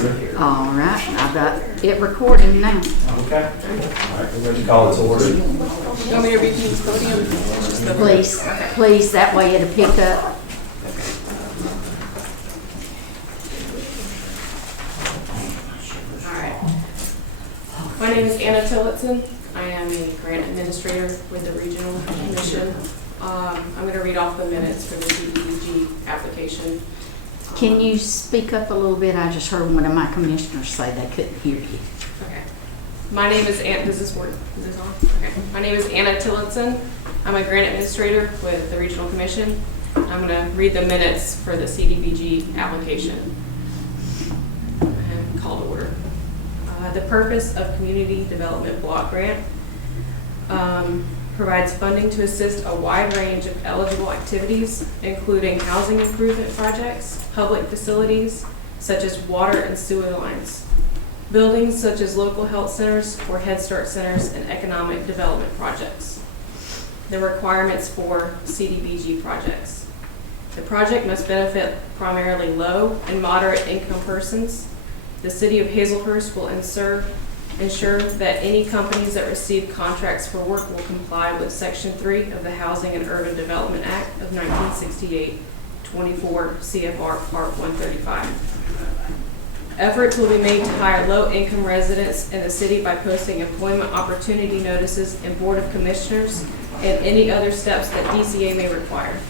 Thursday. All right, I've got it recording now. Okay. All right, we're going to call it to order. You want me to read these podium? Please, please, that way it'll pick up. All right. My name is Anna Tillotson. I am a grant administrator with the Regional Commission. I'm going to read off the minutes for the CDBG application. Can you speak up a little bit? I just heard one of my commissioners say they couldn't hear you. Okay. My name is Anna. Is this on? Okay. My name is Anna Tillotson. I'm a grant administrator with the Regional Commission. I'm going to read the minutes for the CDBG application and call to order. The purpose of Community Development Block Grant provides funding to assist a wide range of eligible activities, including housing improvement projects, public facilities such as water and sewer lines, buildings such as local health centers or Head Start centers, and economic development projects. The requirements for CDBG projects. The project must benefit primarily low and moderate income persons. The City of Hazelhurst will ensure that any companies that receive contracts for work will comply with Section 3 of the Housing and Urban Development Act of 1968, 24 CFR Part 135. Efforts will be made to hire low-income residents in the city by posting employment opportunity notices in Board of Commissioners and any other steps that DCA may require.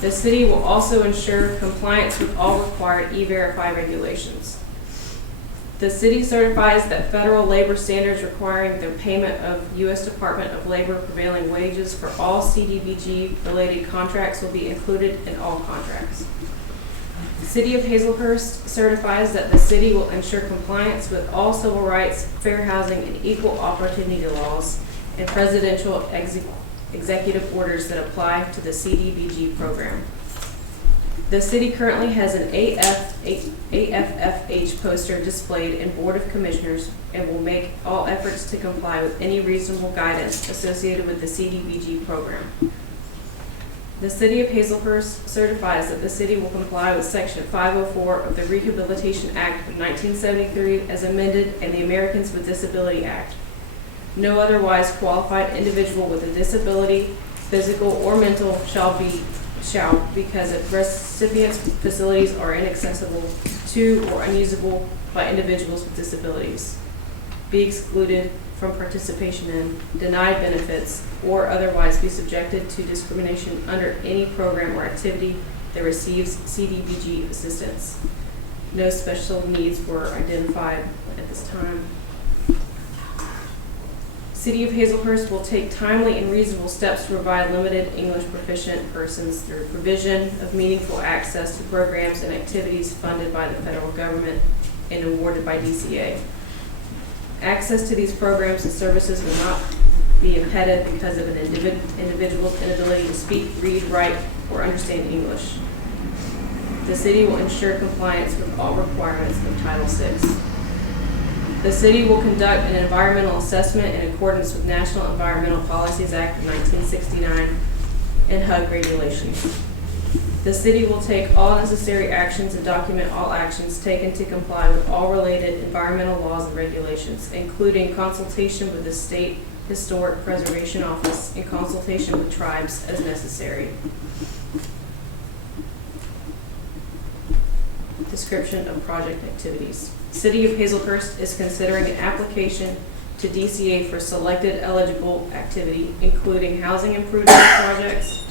The city will also ensure compliance with all required E-Verify regulations. The city certifies that federal labor standards requiring the payment of U.S. Department of Labor prevailing wages for all CDBG-related contracts will be included in all contracts. The City of Hazelhurst certifies that the city will ensure compliance with all civil rights, fair housing, and equal opportunity laws and presidential executive orders that apply to the CDBG program. The city currently has an AFFH poster displayed in Board of Commissioners and will make all efforts to comply with any reasonable guidance associated with the CDBG program. The City of Hazelhurst certifies that the city will comply with Section 504 of the Rehabilitation Act of 1973 as amended and the Americans with Disability Act. No otherwise qualified individual with a disability, physical or mental, shall, because of recipients' facilities are inaccessible to or unusable by individuals with disabilities, be excluded from participation in, denied benefits, or otherwise be subjected to discrimination under any program or activity that receives CDBG assistance. No special needs were identified at this time. City of Hazelhurst will take timely and reasonable steps to provide limited English proficient persons through provision of meaningful access to programs and activities funded by the federal government and awarded by DCA. Access to these programs and services will not be impeded because of an individual's inability to speak, read, write, or understand English. The city will ensure compliance with all requirements of Title VI. The city will conduct an environmental assessment in accordance with National Environmental Policies Act of 1969 and HUD regulations. The city will take all necessary actions and document all actions taken to comply with all related environmental laws and regulations, including consultation with the State Historic Preservation Office and consultation with tribes as necessary. Description of project activities. City of Hazelhurst is considering an application to DCA for selected eligible activity, including housing improvement projects,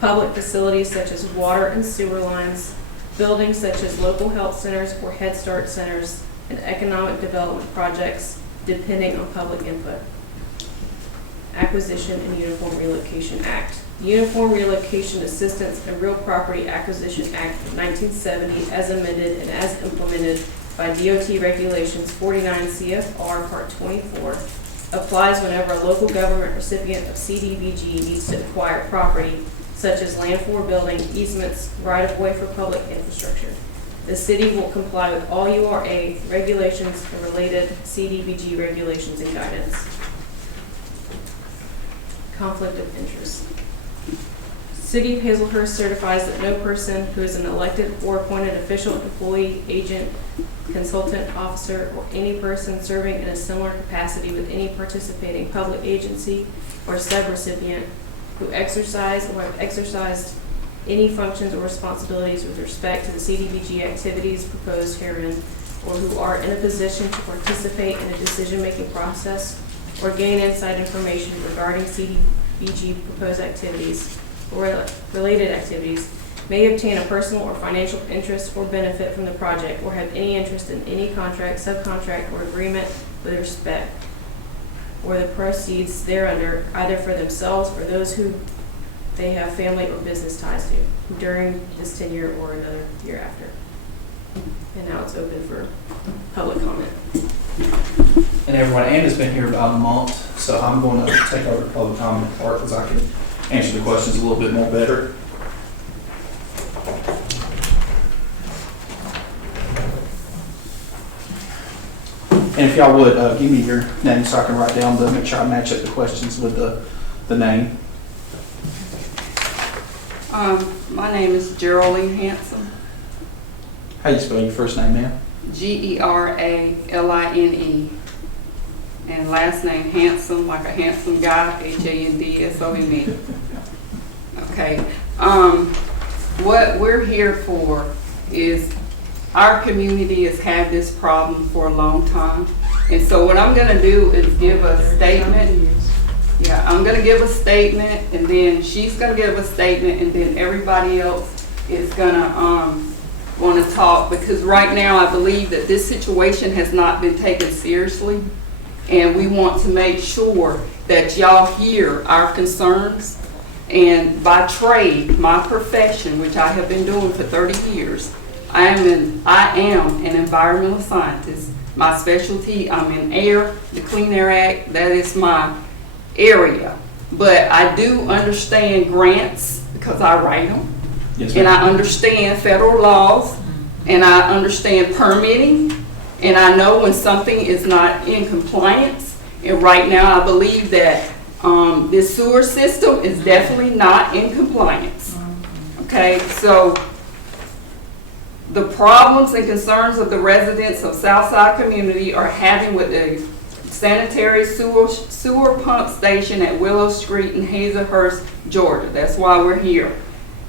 public facilities such as water and sewer lines, buildings such as local health centers or Head Start centers, and economic development projects, depending on public input. Acquisition and Uniform Relocation Act. Uniform Relocation Assistance and Real Property Acquisition Act of 1970 as amended and as implemented by DOT Regulations 49 CFR Part 24 applies whenever a local government recipient of CDBG needs to acquire property such as land for building, easements, right-of-way for public infrastructure. The city will comply with all URA regulations and related CDBG regulations and guidance. Conflict of interest. City of Hazelhurst certifies that no person who is an elected or appointed official, employee, agent, consultant, officer, or any person serving in a similar capacity with any participating public agency or subrecipient who exercise or have exercised any functions or responsibilities with respect to the CDBG activities proposed herein, or who are in a position to participate in a decision-making process or gain inside information regarding CDBG proposed activities or related activities, may obtain a personal or financial interest or benefit from the project, or have any interest in any contract, subcontract, or agreement with respect, or the proceeds thereunder, either for themselves or those who they have family or business ties to, during this tenure or another year after. And now it's open for public comment. And everyone, Anna's been here about a month, so I'm going to take over the public comment part because I can answer the questions a little bit more better. And if y'all would, give me your name so I can write down make sure I match up the questions with the name. My name is Geraldine Hanson, How you spell your first name, ma'am? G-E-R-A-L-I-N-E, and last name Hanson, like a handsome guy, H-A-N-D-S-O-M-E. Okay, what we're here for is our community has had this problem for a long time, and so what I'm going to do is give a statement. Yeah, I'm going to give a statement, and then she's going to give a statement, and then everybody else is going to want to talk, because right now I believe that this situation has not been taken seriously, and we want to make sure that y'all hear our concerns. And by trade, my profession, which I have been doing for 30 years, I am an environmental scientist. My specialty, I'm in air, the Clean Air Act, that is my area. But I do understand grants because I write them. Yes, And ma'am. I understand federal laws, and I understand permitting, and I know when something is not in compliance. And right now I believe that this sewer system is definitely not in compliance. Okay, so the problems and concerns of the residents of Southside community are having with the sanitary sewer pump station at Willow Street in Hazelhurst, Georgia. That's why we're here.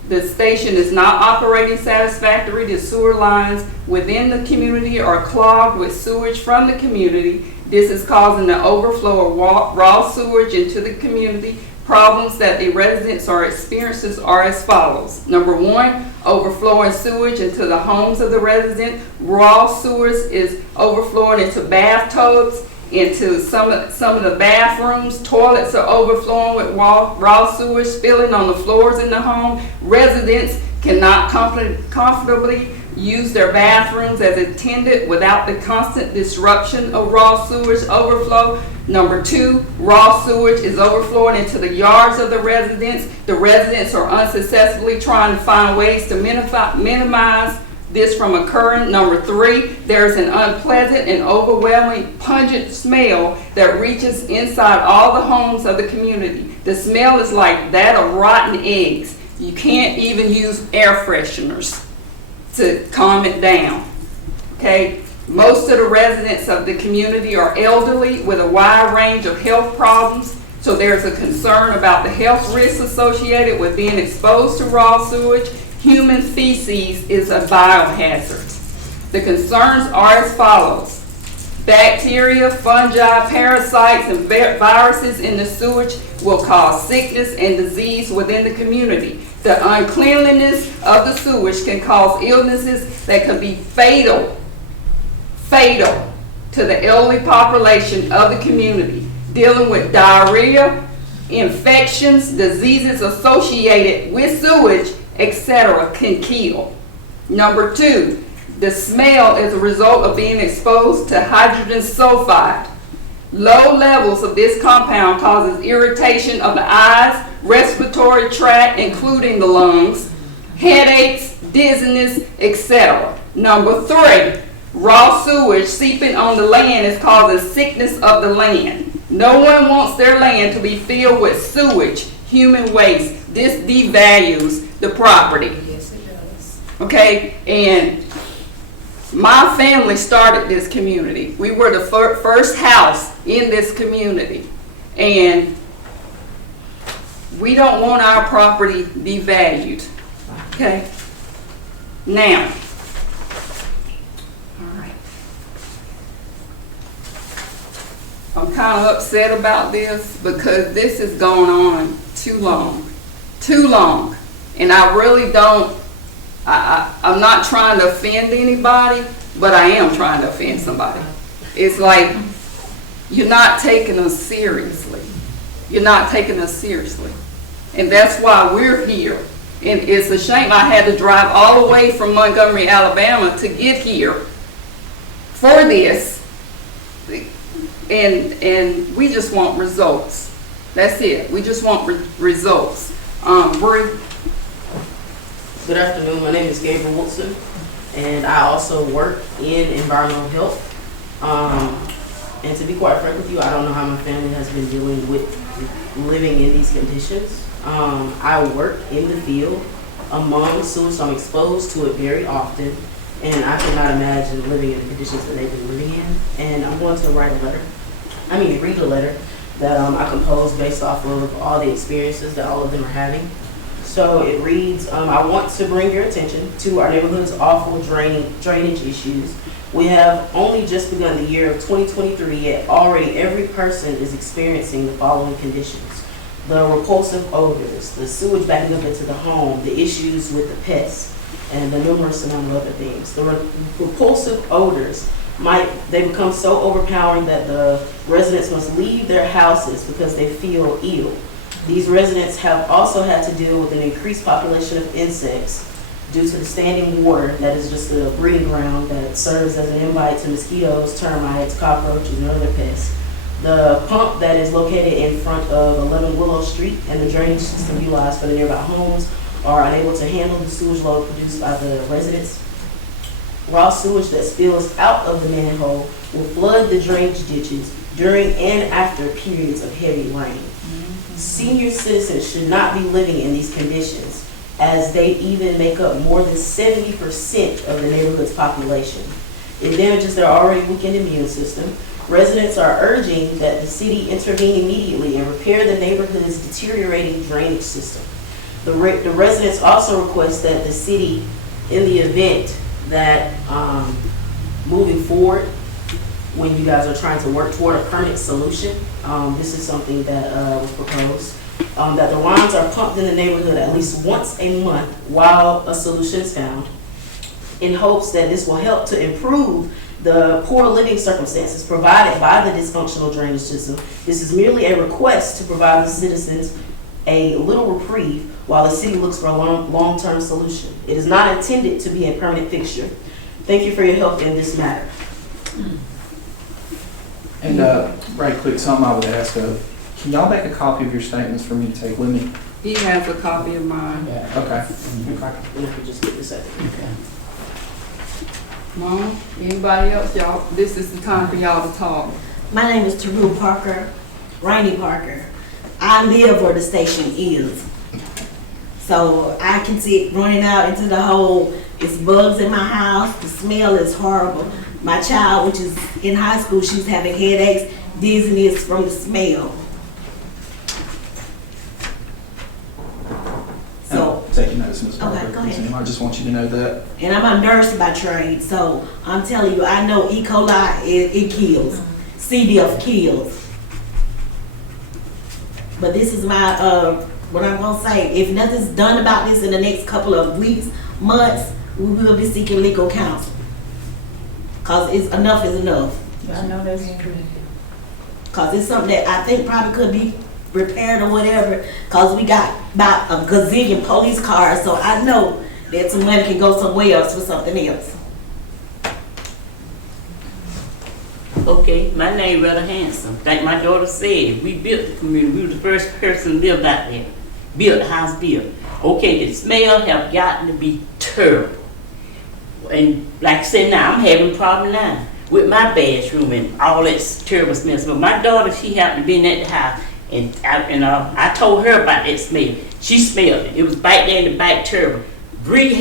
The station is not operating satisfactorily. The sewer lines within the community are clogged with sewage from the community. This is causing the overflow of raw sewage into the community. Problems that the residents are experiencing are as follows. Number one, overflowing sewage into the homes of the resident. Raw sewage is overflowing into bathtubs, into some of the bathrooms. Toilets are overflowing with raw sewage, spilling on the floors in the home. Residents cannot comfortably use their bathrooms as intended without the constant disruption of raw sewage overflow. Number two, raw sewage is overflowing into the yards of the residents. The residents are unsuccessfully trying to find ways to minimize this from occurring. Number three, there's an unpleasant and overwhelming pungent smell that reaches inside all the homes of the community. The smell is like that of rotten eggs. You can't even use air fresheners to calm it down. Okay, most of the residents of the community are elderly with a wide range of health problems, so there's a concern about the health risks associated with being exposed to raw sewage. Human feces is a biohazard. The concerns are as follows. Bacteria, fungi, parasites, and viruses in the sewage will cause sickness and disease within the community. The uncleanliness of the sewage can cause illnesses that could be fatal to the elderly population of the community, dealing with diarrhea, infections, diseases associated with sewage, etc. can kill. Number two, the smell is a result of being exposed to hydrogen sulfide. Low levels of this compound causes irritation of the eyes, respiratory tract, including the lungs, headaches, dizziness, etc. Number three, raw sewage seeping on the land is causing sickness of the land. No one wants their land to be filled with sewage, human waste, this devalues the property. Yes, it does. Okay, and my family started this community. We were the first house in this community, and we don't want our property devalued. Okay, now, all right, I'm kind of upset about this because this has gone on too long, and I really don't. I'm not trying to offend anybody, but I am trying to offend somebody. It's like, you're not taking us seriously. You're not taking us seriously. And that's why we're here. And it's a shame I had to drive all the way from Montgomery, Alabama to get here for this. And we just want results. That's it. We just want results. Bree? Good afternoon, my name is Gabriel Woodson, and I also work in environmental health. And to be quite frank with you, I don't know how my family has been dealing with living in these conditions. I work in the field among sewage, so I'm exposed to it very often, and I cannot imagine living in the conditions that they've been living in. And I'm going to read a letter that I composed based off of all the experiences that all of them are having. So it reads, I want to bring your attention to our neighborhood's awful drainage issues. We have only just begun the year of 2023, yet already every person is experiencing the following conditions: the repulsive odors, the sewage backing up into the home, the issues with the pests, and the numerous number of other things. The repulsive odors they become so overpowering that the residents must leave their houses because they feel ill. These residents have also had to deal with an increased population of insects due to the standing water that is just a breeding ground that serves as an invite to mosquitoes, termites, cockroaches, and other pests. The pump that is located in front of 11 Willow Street and the drainage system utilized for the nearby homes are unable to handle the sewage load produced by the residents. Raw sewage that spills out of the manhole will flood the drainage ditches during and after periods of heavy rain. Senior citizens should not be living in these conditions, as they even make up more than 70% of the neighborhood's population. It damages their already weakened immune system. Residents are urging that the city intervene immediately and repair the neighborhood's deteriorating drainage system. The residents also request that the city, in the event that moving forward, when you guys are trying to work toward a permanent solution, this is something that was proposed, that the lines are pumped in the neighborhood at least once a month while a solution is found, in hopes that this will help to improve the poor living circumstances provided by the dysfunctional drainage system. This is merely a request to provide the citizens a little reprieve while the city looks for a long-term solution. It is not intended to be a permanent fixture. Thank you for your help in this matter. And right quick, something I would ask can y'all make a copy of your statements for me to take with me? He has a copy of mine. Okay. And if we just get this out. Mom, anybody else, y'all? This is the time for y'all to talk. My name is Teru Parker, Rainey Parker. I live where the station is. So I can see it running out into the hole. It's bugs in my house. The smell is horrible. My child, which is in high school, she's having headaches, dizziness from the smell. So, Taking notes, Ms. Parker. Okay, go ahead. I just want you to know that. and I'm a nurse by trade, so I'm telling you, I know E. coli, it kills. C. diff kills. But this is my, what I'm gonna say, if nothing's done about this in the next couple of weeks, months, we will be seeking legal counsel. Cause enough is enough. I know that's true. Cause it's something that I think probably could be repaired or whatever, cause we got about a gazillion police cars, so I know that some money can go somewhere else for something else. Okay, my name rather handsome. Like my daughter said, we built the community. We were the first person to live out there. Built the house built. Okay, the smell have gotten to be terrible. And like I said, now I'm having a problem now with my bathroom and all that terrible smell. But my daughter, she happened to be in at the house, And I told her about that smell. She smelled it. It was back there in the back turban. Bree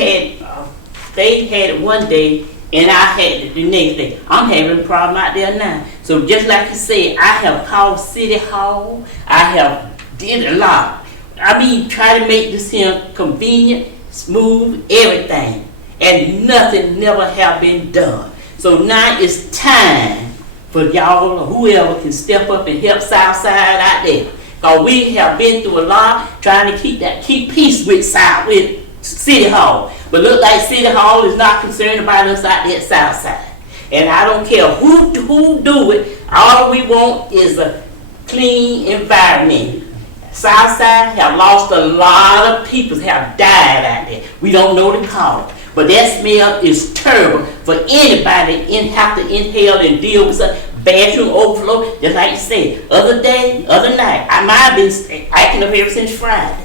they had it one day, and I had it the next day. I'm having a problem out there now. So just like you said, I have called City Hall. I have did a lot. I mean, try to make this here convenient, smooth, everything. And nothing never have been done. So now it's time for y'all or whoever can step up and help Southside out there. Cause we have been through a lot trying to keep peace with City Hall. But look like City Hall is not concerned about us out there at Southside. And I don't care who do it, all we want is a clean environment. Southside have lost a lot of people, have died out there. We don't know the cause. But that smell is terrible for anybody have to inhale and deal with some bathroom overflow. Just like you said, other night, I might have been acting up ever since Friday.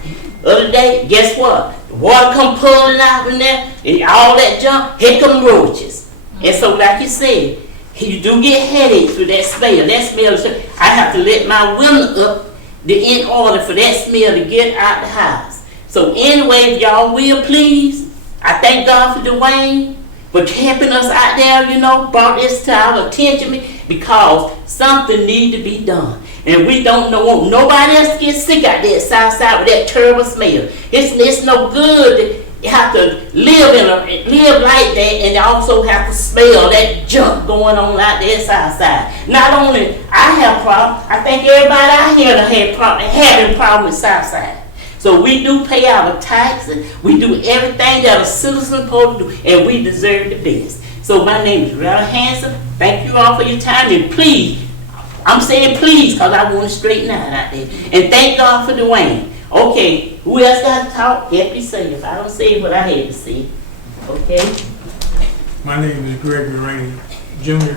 Other day, guess what? The water come pulling out from there, and all that junk, here come roaches. And so, like you said, you do get headaches with that smell. That smell is, I have to let my window up in order for that smell to get out the house. So anyway, if y'all will please, I thank God for Dwayne for helping us out there, brought this to our attention because something needs to be done. And we don't want nobody else to get sick out there at Southside with that terrible smell. It's no good to have to live like that and also have to smell that junk going on out there at Southside. Not only I have problems, I think everybody out here having problems with Southside. So we do pay our taxes, we do everything that a citizen supposed to do, and we deserve the best. So my name is Retta Hanson. Thank you all for your time, and please, I'm saying please because I want to straighten out there. And thank God for Dwayne. Okay, who else got to talk? Help me say if I don't say what I had to say. Okay? My name is Gregory Rainey Jr.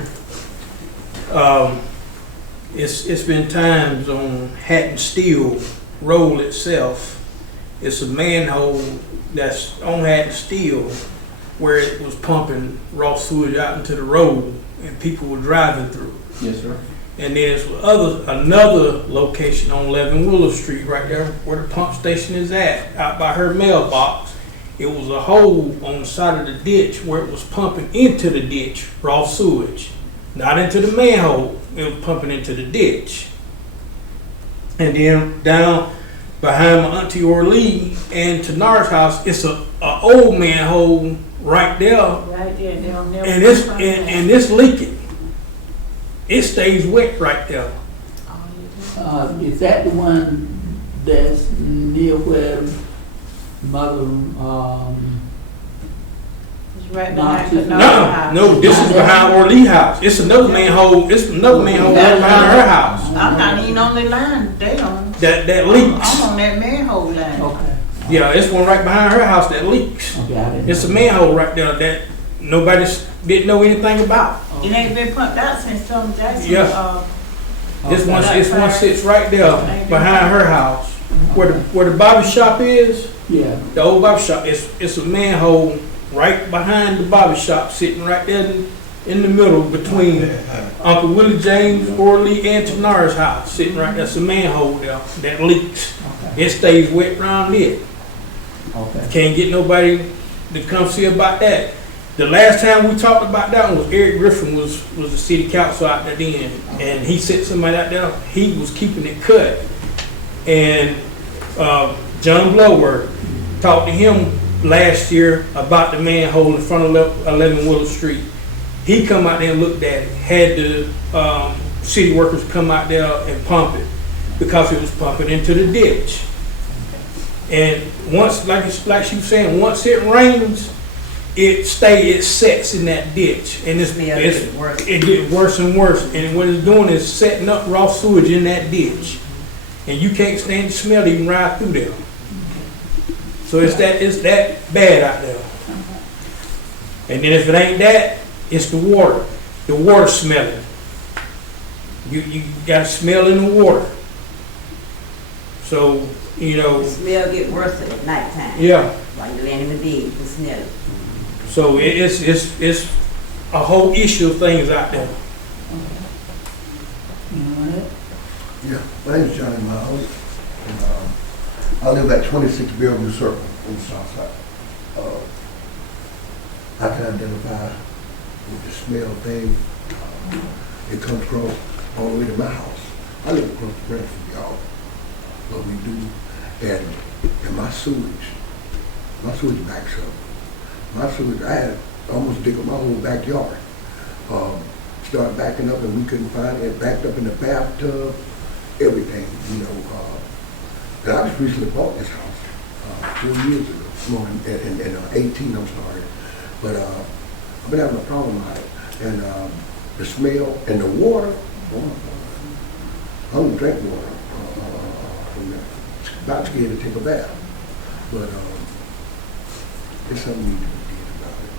It's been times on Hatton Steel Road itself. It's a manhole that's on Hatton Steel where it was pumping raw sewage out into the road and people were driving through. Yes, sir. And there's another location on 11 Willow Street right there where the pump station is at, out by her mailbox. It was a hole on the side of the ditch where it was pumping into the ditch, raw sewage. Not into the manhole, it was pumping into the ditch. And then down behind my Auntie Orlee and Tanar's house, it's a old manhole right there. Right there, they'll never And it's leaking. It stays wet right there. Is that the one that's near where Mother, It's right No, behind the No, this is behind Orlee house. It's another manhole. It's another manhole right behind her house. I'm not even on the line they on. That leaks. I'm on that manhole line. okay, Yeah, it's one right behind her house that leaks. okay, I didn't. It's a manhole right there that nobody didn't know anything about. It ain't been pumped out since Tom Jackson. Yeah. This one sits right there behind her house, where the barber shop is. Yeah, The old barber shop. It's a manhole right behind the barber shop, sitting right there in the middle between Uncle Willie James, Orlee, and Tanar's house, sitting right there. It's a manhole there that leaks. okay, It stays wet around it. okay. Can't get nobody to come see about that. The last time we talked about that one was Eric Griffin was the city council out there then, and he sent somebody out there. He was keeping it cut, and John Blower talked to him last year about the manhole in front of 11 Willow Street. He come out there and looked at it. Had the city workers come out there and pump it because it was pumping into the ditch. And once, like she was saying, once it rains, it sets in that ditch, and it gets worse and worse. And what it's doing is setting up raw sewage in that ditch, and you can't stand the smell to even ride through there. So it's that bad out there. And then if it ain't that, it's the water. The water smelling. You got smell in the water. So The smell get worse at nighttime. yeah. While you're laying in the bed, the smell. So it's a whole issue of things out there. All right. Yeah, my name's Johnny Miles, and I live at 26 Bellevue Circle on the south side. I can identify with the smell thing. It comes across all the way to my house. I live across the bridge from y'all, but we do, and my sewage backs up. My sewage, I had almost dig up my whole backyard. Started backing up and we couldn't find it, backed up in the bathtub, everything, you know. And I just recently bought this house 4 years ago, no, in 18, I'm sorry. But I've been having a problem with it. And the smell and the water, I don't drink water from there. About scared to take a bath. But it's something we need to do about it.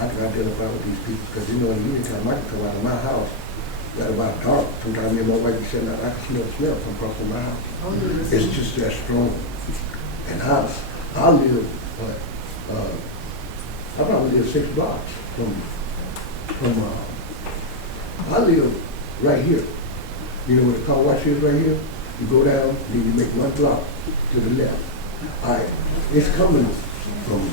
I can identify with these people because, you know, anytime I can come out of my house, right about dark, sometimes me and my wife be sitting out, I can smell the smell from across from my house. It's just that strong. And I live, I probably live 6 blocks from I live right here. You know where the car wash is right here? You go down, then you make 1 block to the left. All right, it's coming from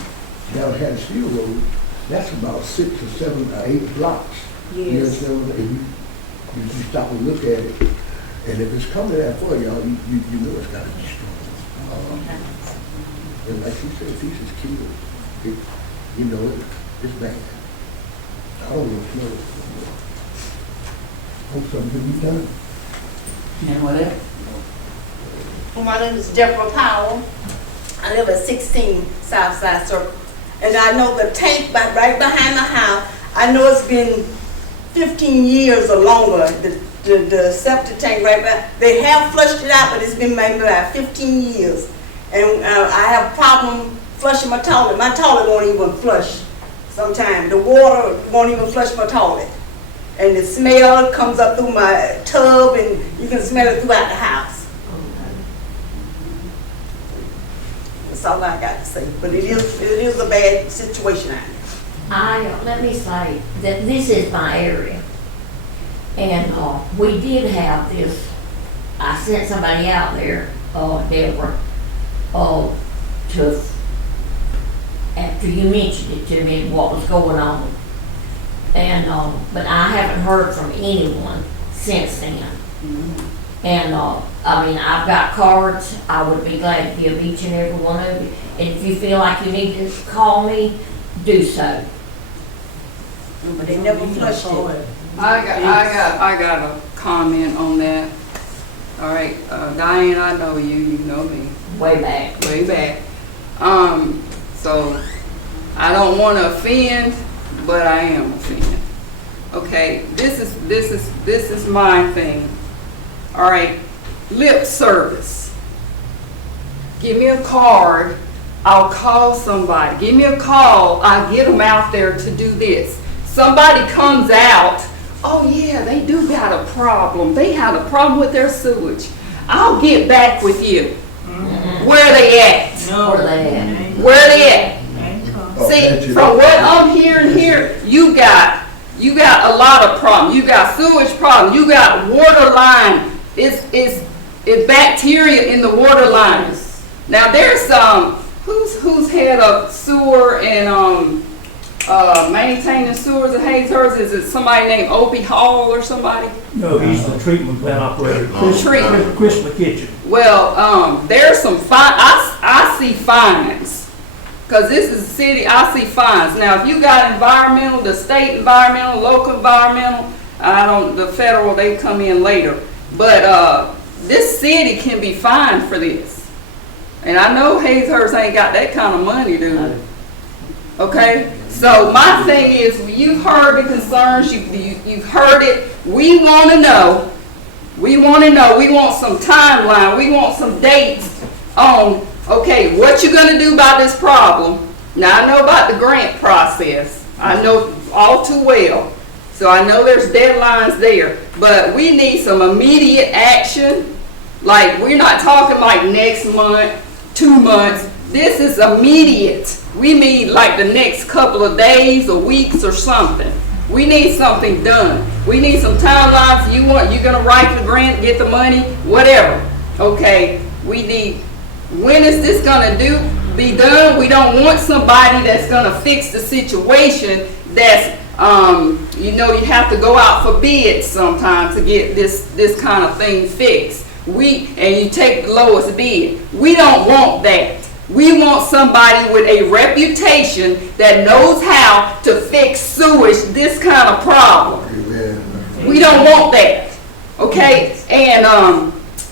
down Hattie Steel Road. That's about 6 or 7 or 8 blocks. Yes. You understand what I'm saying? If you stop and look at it, and if it's coming that far, y'all, you know it's got to be strong. And like she said, if he's his kid, you know, it's bad. I don't even smell it anymore. Hope something can be done. And what else? Well, my name is Deborah Powell. I live at 16 Southside Circle. And I know the tank right behind the house, I know it's been 15 years or longer, the septic tank right back. They have flushed it out, but it's been maybe about 15 years. And I have a problem flushing my toilet. My toilet won't even flush sometimes. The water won't even flush my toilet. And the smell comes up through my tub, and you can smell it throughout the house. That's all I got to say. But it is a bad situation out there. Let me say that this is my area, and we did have this. I sent somebody out there, Deborah, to after you mentioned it to me what was going on, and but I haven't heard from anyone since then. Mm-hmm. And I mean, I've got cards. I would be glad to give each and every one of you. And if you feel like you need to call me, do so. But they never flushed it. I got a comment on that. All right, Diane, I know you. You know me. Way back. Way back. So I don't want to offend, but I am offended. Okay, this is my thing. All right, lip service. Give me a card. I'll call somebody. Give me a call. I'll get them out there to do this. Somebody comes out. Oh yeah, they do got a problem. They have a problem with their sewage. I'll get back with you. Mm-hmm. Where they at? No. Where they at? Where they at? See, from what I'm hearing here, you got a lot of problems. You got sewage problems. You got water line. It's bacteria in the water lines. Now there's who's head of sewer and maintaining sewers at Hazehurst? Is it somebody named Opie Hall or somebody? No, he's the treatment plant operator. Chris McKitchen. Well, there's some fine. I see fines. Because this is a city, I see fines. Now, if you got environmental, the state environmental, local environmental, the federal, they come in later. But this city can be fined for this. And I know Hazehurst ain't got that kind of money, dude. Okay? So my thing is, you've heard the concerns, you've heard it. We want to know. We want to know. We want some timeline. We want some dates on, okay, what you going to do about this problem. Now, I know about the grant process. I know all too well. So I know there's deadlines there. But we need some immediate action. Like, we're not talking like next month, 2 months. This is immediate. We mean like the next couple of days or weeks or something. We need something done. We need some timelines. You're gonna write the grant, get the money, whatever. Okay, we need, when is this gonna be done? We don't want somebody that's gonna fix the situation that's, you have to go out for bids sometimes to get this kind of thing fixed. And you take the lowest bid. We don't want that. We want somebody with a reputation that knows how to fix sewage, this kind of problem. Amen. We don't want that. Okay? And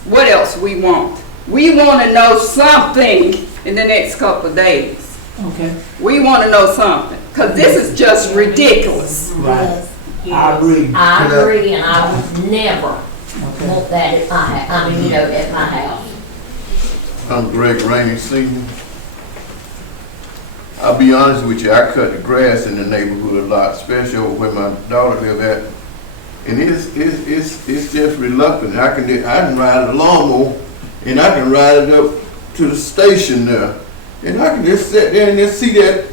what else we want? We want to know something in the next couple of days. Okay. We want to know something. Because this is just ridiculous. Right. I agree. I agree, and I would never want that at my at my house. I'm Greg Rainey Sr. I'll be honest with you, I cut the grass in the neighborhood a lot, especially over where my daughter lives at. And it's just reluctant. I can ride a lawnmower and I can ride it up to the station there. And I can just sit there and just see that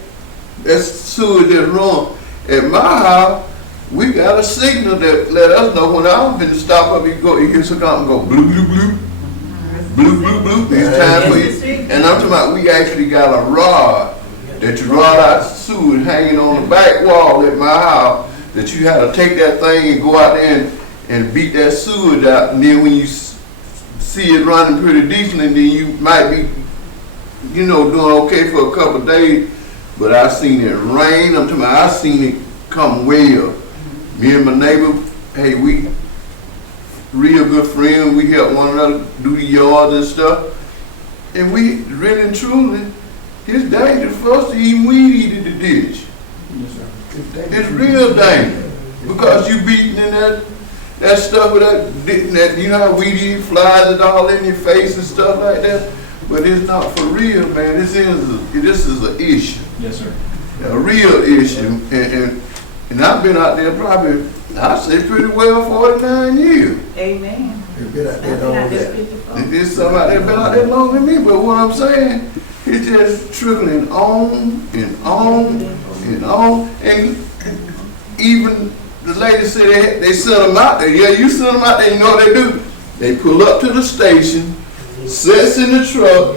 sewage that's wrong. At my house, we got a signal that let us know when I'm going to stop up, you hear something go blue, blue, blue. Blue, blue, blue. It's time for you. And I'm talking about we actually got a rod that you rod out sewage hanging on the back wall at my house that you had to take that thing and go out there and beat that sewage out. And then when you see it running pretty decently, then you might be, doing okay for a couple of days. But I seen it rain. I'm talking about I seen it come way up. Me and my neighbor, hey, we real good friends. We help one another do the yards and stuff. And we really and truly, it's dangerous for us to even weed eat in the ditch. It's real dangerous because you beating in that stuff with that how weed eat flies and all in your face and stuff like that. But it's not for real, man. This is an issue. Yes, sir. A real issue. And I've been out there probably, I say pretty well 49 years. Amen. They've been out there long that. There's somebody that's been out there longer than me, but what I'm saying, it's just trickling on and on and on. And even the lady said they sent them out there. Yeah, you send them out there, you know what they do? They pull up to the station, sits in the truck,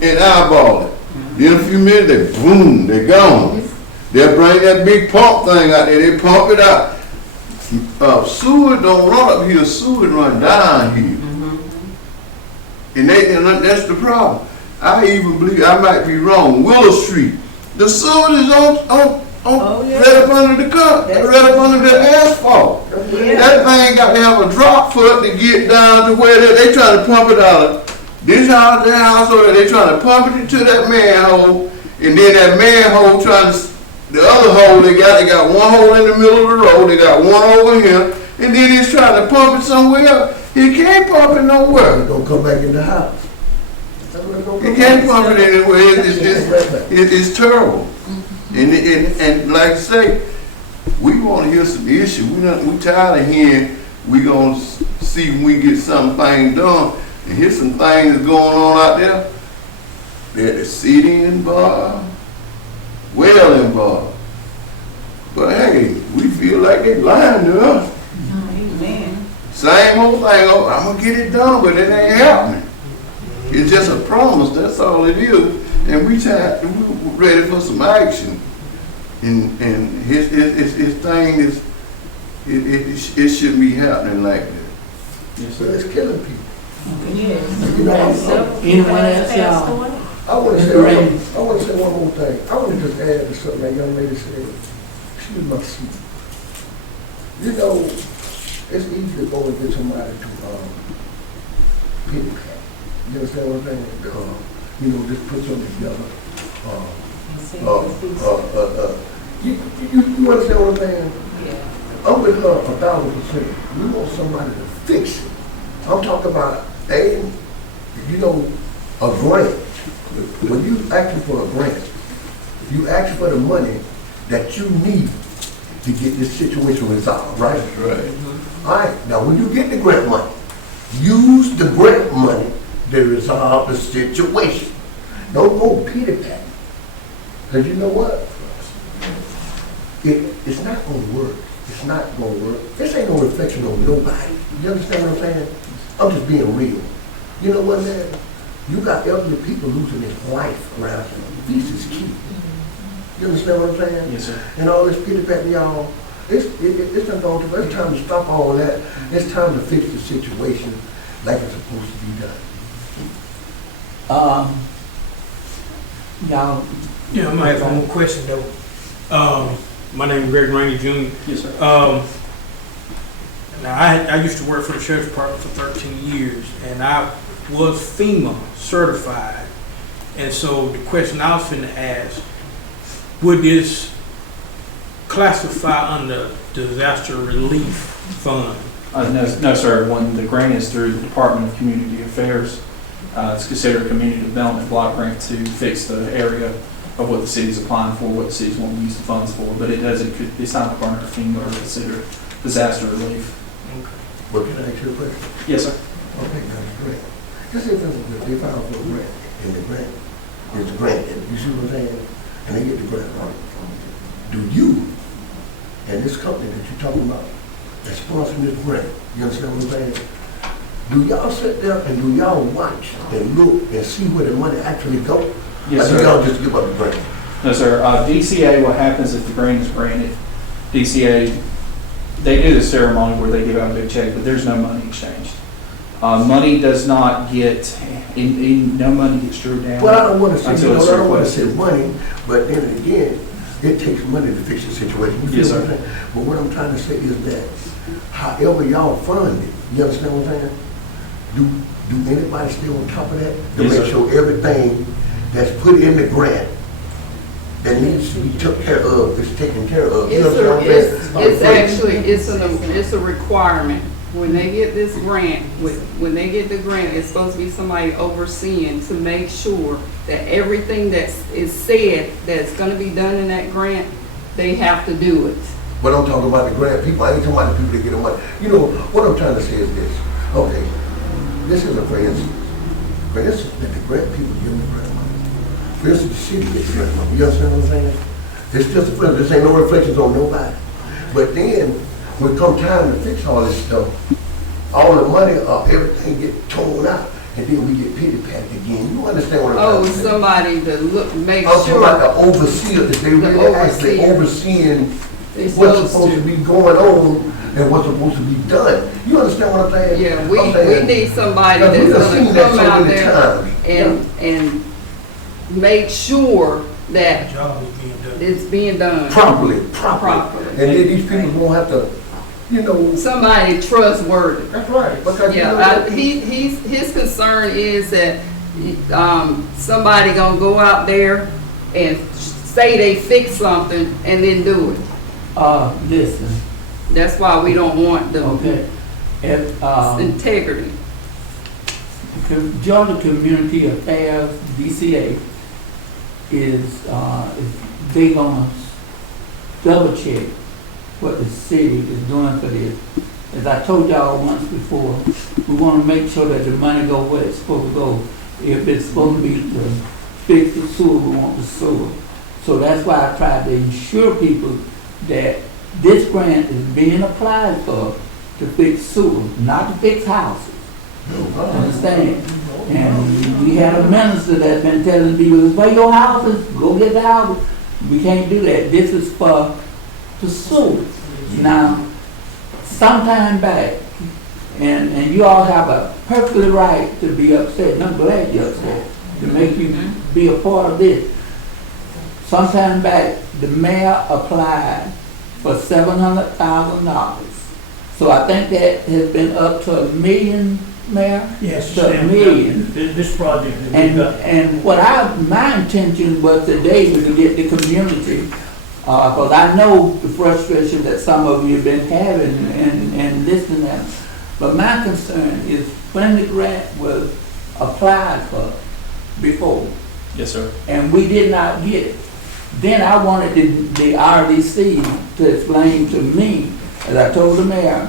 and eyeball it. Then a few minutes, they're gone. They'll bring that big pump thing out there, they pump it out. Sewage don't run up here, sewage run down here. And that's the problem. I even believe, I might be wrong, Willow Street, the sewage is right up under the cup, right up under the asphalt. That thing got to have a drop foot to get down to where they trying to pump it out of this house, that house, or they trying to pump it into that manhole, and then that manhole trying to, the other hole they got one hole in the middle of the road, they got one over here, and then he's trying to pump it somewhere else. He can't pump it nowhere. It's gonna come back in the house. He can't pump it anywhere. It's terrible. And like I say, we want to hear some issues. We tired of hearing we gonna see if we get something done. And here's some things going on out there that the city involved, well involved. But hey, we feel like they lying to us. Amen. Same old thing, I'm gonna get it done, but it ain't happening. It's just a promise, that's all it is. And we ready for some action. And his thing is, it shouldn't be happening like that. Yes, So sir. it's killing people. Yes. You know, Anyone else, y'all? I want to say one more thing. I want to just add to something that young lady said. She was my seat. You know, it's easy to go and get somebody to pity cat. You understand what I'm saying? Just put something together. You understand what I'm saying? Yeah. I'm with her 1,000%. We want somebody to fix it. I'm talking about a grant. When you asking for a grant, you asking for the money that you need to get this situation resolved, right? Right. All right. Now, when you get the grant money, use the grant money to resolve the situation. Don't go pity pat. Because you know what? It's not gonna work. It's not gonna work. This ain't no reflection on nobody. You understand what I'm saying? I'm just being real. You know what, man? You got elderly people losing their life around here. This is key. You understand what I'm saying? Yes, sir. And all this pity pat y'all, it's not going to, it's time to stop all that. It's time to fix the situation like it's supposed to be done. Y'all, Yeah, I might have one more question though. My name is Greg Rainey Jr. Yes, sir. Now, I used to work for the sheriff's department for 13 years, and I was FEMA certified. And so the question I was finna ask, would this classify under disaster relief fund? No, sir. When the grant is through the Department of Community Affairs, it's considered a community development block grant to fix the area of what the city's applying for, what the city's wanting to use the funds for. But it's not part of FEMA or considered disaster relief. But can I ask you a question? Yes, sir. Okay, that's great. Just if they file for a grant, and the grant is the grant, and you see what I'm saying? And they get the grant, right? Do you, and this company that you're talking about, that's sponsoring this grant, you understand what I'm saying? Do y'all sit there and do y'all watch and look and see where the money actually go? Yes, or do sir. y'all just give up the grant? No, sir. DCA, what happens if the grant is granted, DCA, they do the ceremony where they give out a big check, but there's no money exchanged. Money does not get, no money gets drew down. Well, I don't want to say, until it's I don't want to requested. say money, but then again, it takes money to fix the situation. You feel Yes, what I'm sir. saying? But what I'm trying to say is that, however y'all fund it, you understand what I'm saying? Do anybody stay on top of that? To Yes, make sir. sure everything that's put in the grant that needs to be took care of is taken care of. You understand what I'm saying? It's actually, it's a requirement. When they get this grant, when they get the grant, it's supposed to be somebody overseeing to make sure that everything that is said that's gonna be done in that grant, they have to do it. But I'm talking about the grant people, I ain't talking about the people that get the money. You know, what I'm trying to say is this. Okay, this is a for instance. For instance, that the grant people give them the grant money. For instance, the city gets the grant money. You understand what I'm saying? It's just a friend. This ain't no reflections on nobody. But then, when it come time to fix all this stuff, all the money, everything get torn out, and then we get pity patted again. You understand what I'm Oh, saying? somebody to look, make I'm talking sure. about the overseer, that they really actually overseeing They what's supposed to be going on and what's supposed to be done. You understand what I'm saying? Yeah, we I'm saying, need somebody because we that's done gonna seen that come so out many there times. and make sure that Job is being done. it's being done. Properly. Properly. And then these people won't have to, you know. Somebody trustworthy. That's right. Because Yeah, his concern is that, somebody gonna go out there and say they fix something and then do it. listen, That's why we don't want the okay. If, integrity. Georgia Community Affairs, DCA, is they gonna double check what the city is doing for this. As I told y'all once before, we wanna make sure that the money go where it's supposed to go. If it's supposed to be to fix the sewer, we want the sewer. So that's why I tried to ensure people that this grant is being applied for to fix sewer, not to fix houses. Understand? And we had a minister that's been telling people, pay your houses, go get the houses. We can't do that. This is for the sewer. Now, sometime back, and you all have a perfectly right to be upset, and I'm glad you're upset, to make you be a part of this. Sometime back, the mayor applied for $700,000. So I think that has been up to $1 million, Mayor? Yes, To $1 million. This project that we've got. And my intention was today was to get the community, because I know the frustration that some of you have been having and listening to them. But my concern is when the grant was applied for before, Yes, sir. and we did not get it, then I wanted the RDC to explain to me, as I told the mayor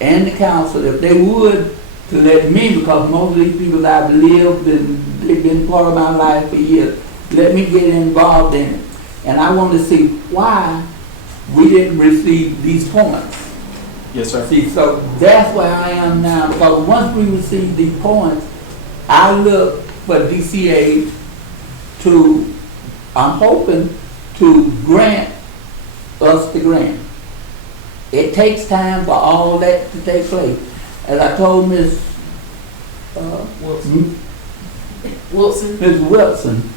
and the council, if they would, to let me, because most of these people I've lived and they've been part of my life for years, let me get involved in it. And I want to see why we didn't receive these points. Yes, sir. See, so that's where I am now, because once we receive these points, I look for DCA to, I'm hoping to grant us the grant. It takes time for all that to take place. As I told Ms. Wilson. Ms. Wilson,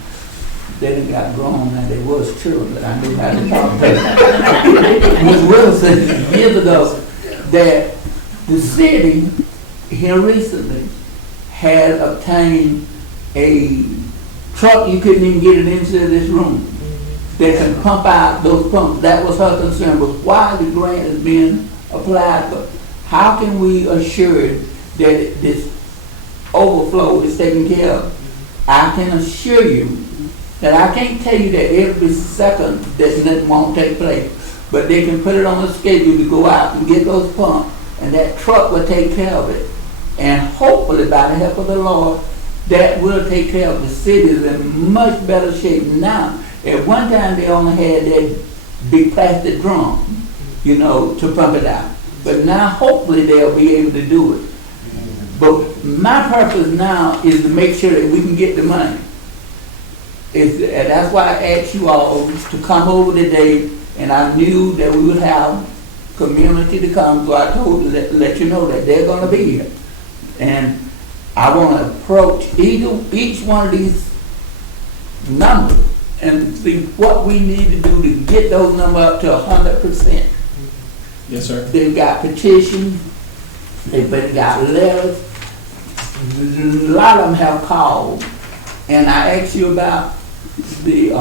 they done got grown now, they was children, but I knew how to talk to them. Ms. Wilson, years ago, that the city here recently had obtained a truck, you couldn't even get it into this room, that can pump out those pumps. That was her concern, was why the grant is being applied for. How can we assure that this overflow is taken care of? I can assure you that I can't tell you that every second that nothing won't take place, but they can put it on a schedule to go out and get those pumps, and that truck will take care of it. And hopefully, by the help of the Lord, that will take care of the city is in much better shape now. At one time, they only had that big plastic drum, you know, to pump it out. But now, hopefully, they'll be able to do it. But my purpose now is to make sure that we can get the money. And that's why I asked you all to come over today, and I knew that we would have community to come, so I told let you know that they're going to be here. And I want to approach each one of these numbers and see what we need to do to get those numbers up to 100%. Yes, sir. They've got petitions, they've got letters, a lot of them have called. And I asked you about the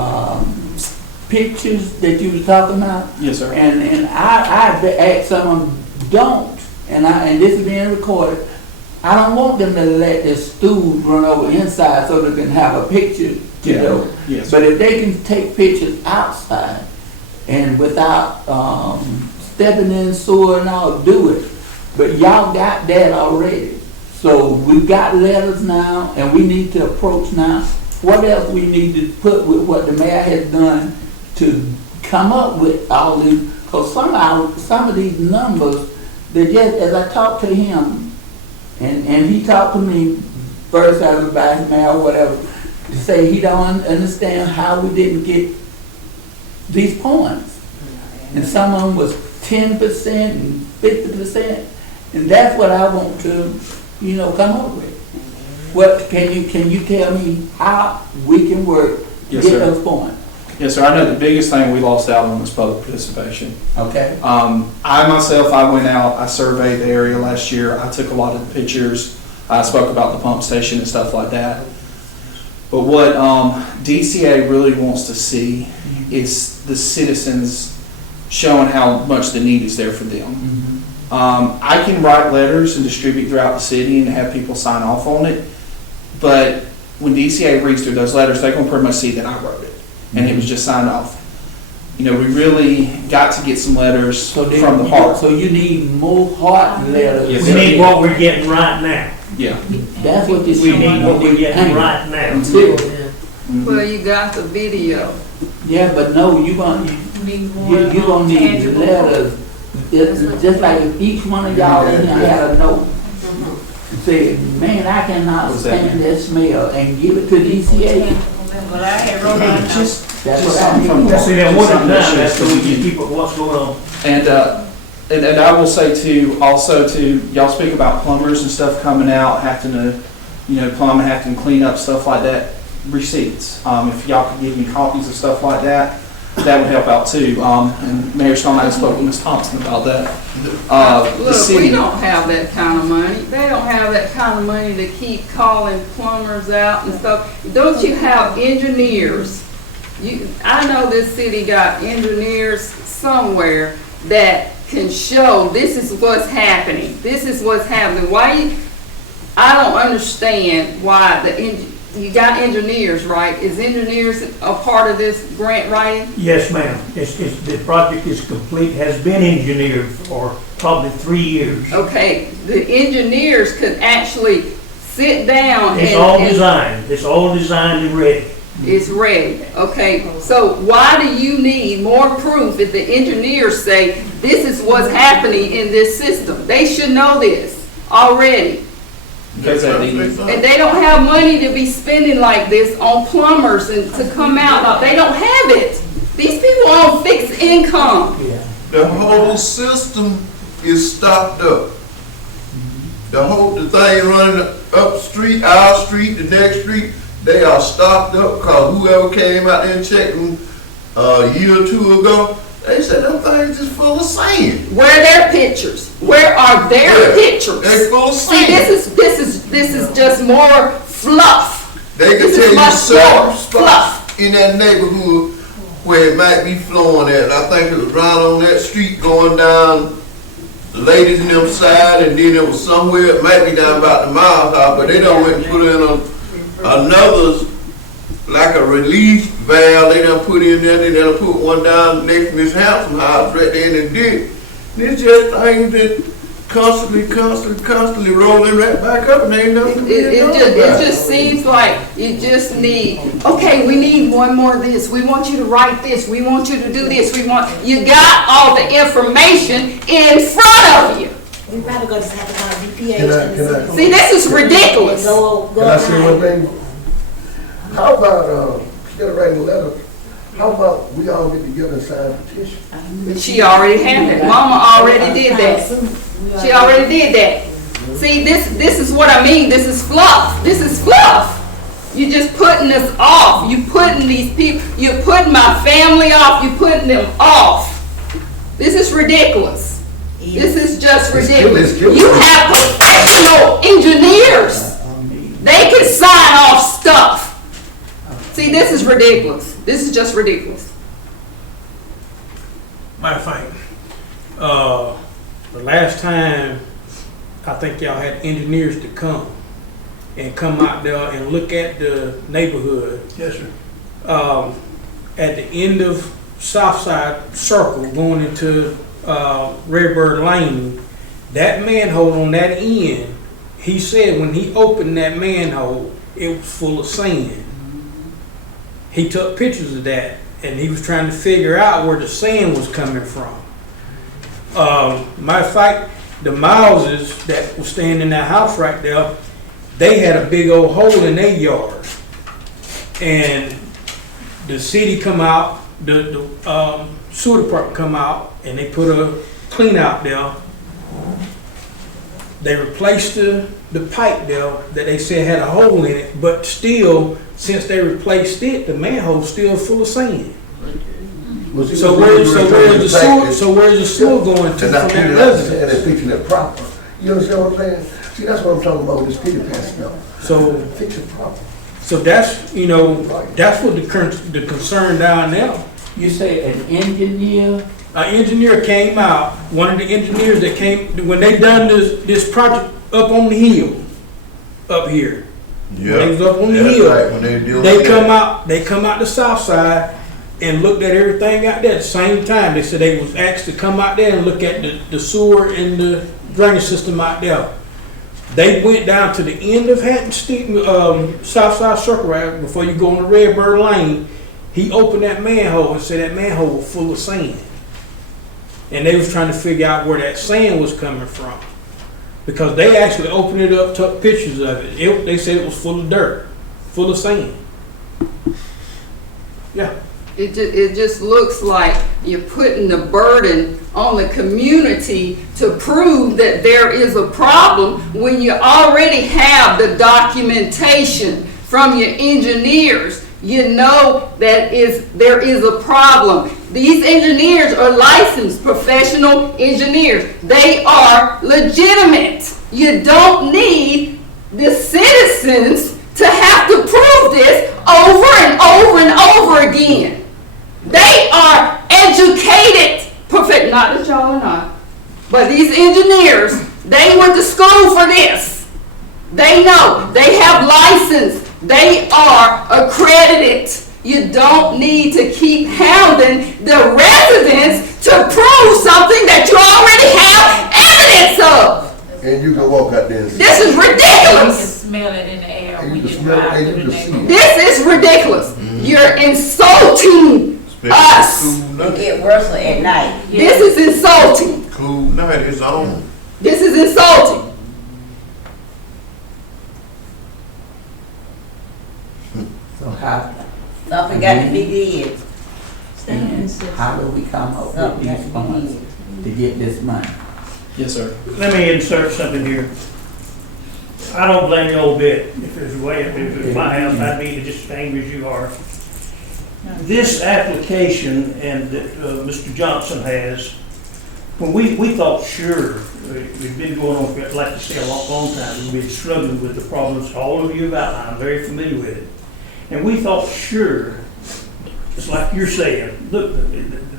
pictures that you were talking about. Yes, sir. And I asked some of them, don't, and this is being recorded, I don't want them to let their stools run over inside so they can have a picture to do. Yes. But if they can take pictures outside and without stepping in sewer and all, do it. But y'all got that already. So we've got letters now, and we need to approach now. What else we need to put with what the mayor has done to come up with all these? Because some of these numbers, they just, as I talked to him, and he talked to me first as a vice mayor or whatever, to say he don't understand how we didn't get these points. And some of them was 10% and 50%. And that's what I want to, come up with. What can you tell me how we can work to Yes, get sir. those points? Yes, sir. I know the biggest thing we lost out on was public participation. Okay. I went out, I surveyed the area last year. I took a lot of the pictures. I spoke about the pump station and stuff like that. But what DCA really wants to see is the citizens showing how much the need is there for them. Mm-hmm. I can write letters and distribute throughout the city and have people sign off on it. But when DCA reads through those letters, they're going to pretty much see that I wrote it. And it was just signed off. We really got to get some letters from the heart. So you need more heart letters. Yes, We need what we're getting right now. Yeah. That's what this We need what we're getting right now. Well, you got the video. Yeah, but no, you're gonna need letters. It's just like if each one of y'all in here had a note. Say, man, I cannot stand that smell, and give it to DCA. Well, I had wrote down That's what I need. See, that one time, that's so we can keep up what's going on. And I will say too, also too, y'all speak about plumbers and stuff coming out, having to, plumbing, having to clean up, stuff like that. Receipts. If y'all could give me copies of stuff like that, that would help out too. And Mayor Stone, I spoke with Ms. Thompson about that. The Look, city, we don't have that kind of money. They don't have that kind of money to keep calling plumbers out and stuff. Don't you have engineers? I know this city got engineers somewhere that can show this is what's happening. This is what's happening. I don't understand why you got engineers, right? Is engineers a part of this grant writing? Yes, ma'am. The project is complete, has been engineered for probably 3 years. Okay, the engineers could actually sit down It's all designed. It's all designed and ready. It's ready, okay? So why do you need more proof if the engineers say this is what's happening in this system? They should know this already. Because at the, And they don't have money to be spending like this on plumbers and to come out. They don't have it. These people are on fixed income. The whole system is stopped up. The thing running up street, our street, the next street, they are stopped up because whoever came out there and checked them a year or two ago, they said them things is full of sand. Where are their pictures? Where are their pictures? They full of See, sand. this is just more fluff. They can This is tell you much certain more spots in that neighborhood where it might be flowing at. And I think it was right on that street going down the ladies in them side, and then it was somewhere, it might be down about the Miles House, but they done went and put in another, like a release valve, they done put in there, they done put one down next to Miss Hampson's house right there in the ditch. And it's just things that constantly rolling right back up, and ain't nothing It just seems like you just need, okay, we need one more of this. We want you to write this. We want you to do this. You got all the information in front of you. We probably gonna just have to call DPH. Can I- See, this is ridiculous. Can I say one thing? How about, instead of writing letters, how about we all get together and sign a petition? She already had that. Mama already did that. She already did that. See, this is what I mean. This is fluff. This is fluff. You're just putting us off. You're putting these people, you're putting my family off. You're putting them off. This is ridiculous. This is just ridiculous. You have professional engineers. They can sign off stuff. See, this is ridiculous. This is just ridiculous. Matter of fact, the last time I think y'all had engineers to come out there and look at the neighborhood. Yes, sir. At the end of Southside Circle going into Redbird Lane, that manhole on that end, he said when he opened that manhole, it was full of sand. He took pictures of that, and he was trying to figure out where the sand was coming from. Matter of fact, the Mileses that was staying in that house right there, they had a big old hole in their yard. And the city come out, the sewer department come out, and they put a clean out there. They replaced the pipe there that they said had a hole in it, but still, since they replaced it, the manhole's still full of sand. So where's the sewer going to from that residence? And they're fixing it proper. You understand what I'm saying? See, that's what I'm talking about with this pity pass now. So fix it proper. So that's, that's what the concern down there. You say an engineer? An engineer came out, one of the engineers that came, when they done this project up on the hill, up here. Yeah. They was up on the hill. Right, when they deal They with come that. out the south side and looked at everything out there at the same time. They said they was asked to come out there and look at the sewer and the drainage system out there. They went down to the end of Southside Circle right before you go on the Redbird Lane. He opened that manhole and said that manhole was full of sand. And they was trying to figure out where that sand was coming from. Because they actually opened it up, took pictures of it. They said it was full of dirt, full of sand. Yeah. It just looks like you're putting the burden on the community to prove that there is a problem when you already have the documentation from your engineers. You know that there is a problem. These engineers are licensed professional engineers. They are legitimate. You don't need the citizens to have to prove this over and over and over again. They are educated, not that y'all are not, but these engineers, they went to school for this. They know, they have license, they are accredited. You don't need to keep hounding the residents to prove something that you already have evidence of. And you can walk out there and see. This is ridiculous. You can smell it in the air And when you you can smell it drive and through you the can see neighborhood. it. This is ridiculous. Universal at night. This is insulting. Cool night, it's on. This is insulting. So how, Something got to be did. and how do we come up with these funds to get this money? Yes, sir. Let me insert something here. I don't blame you a bit. If it's way, if it's my house, I'd be just as angry as you are. This application and that Mr. Johnson has, when we thought sure, we've been going on, for, like you say, a long time. We've been struggling with the problems all of you have outlined. I'm very familiar with it. And we thought sure, it's like you're saying, look,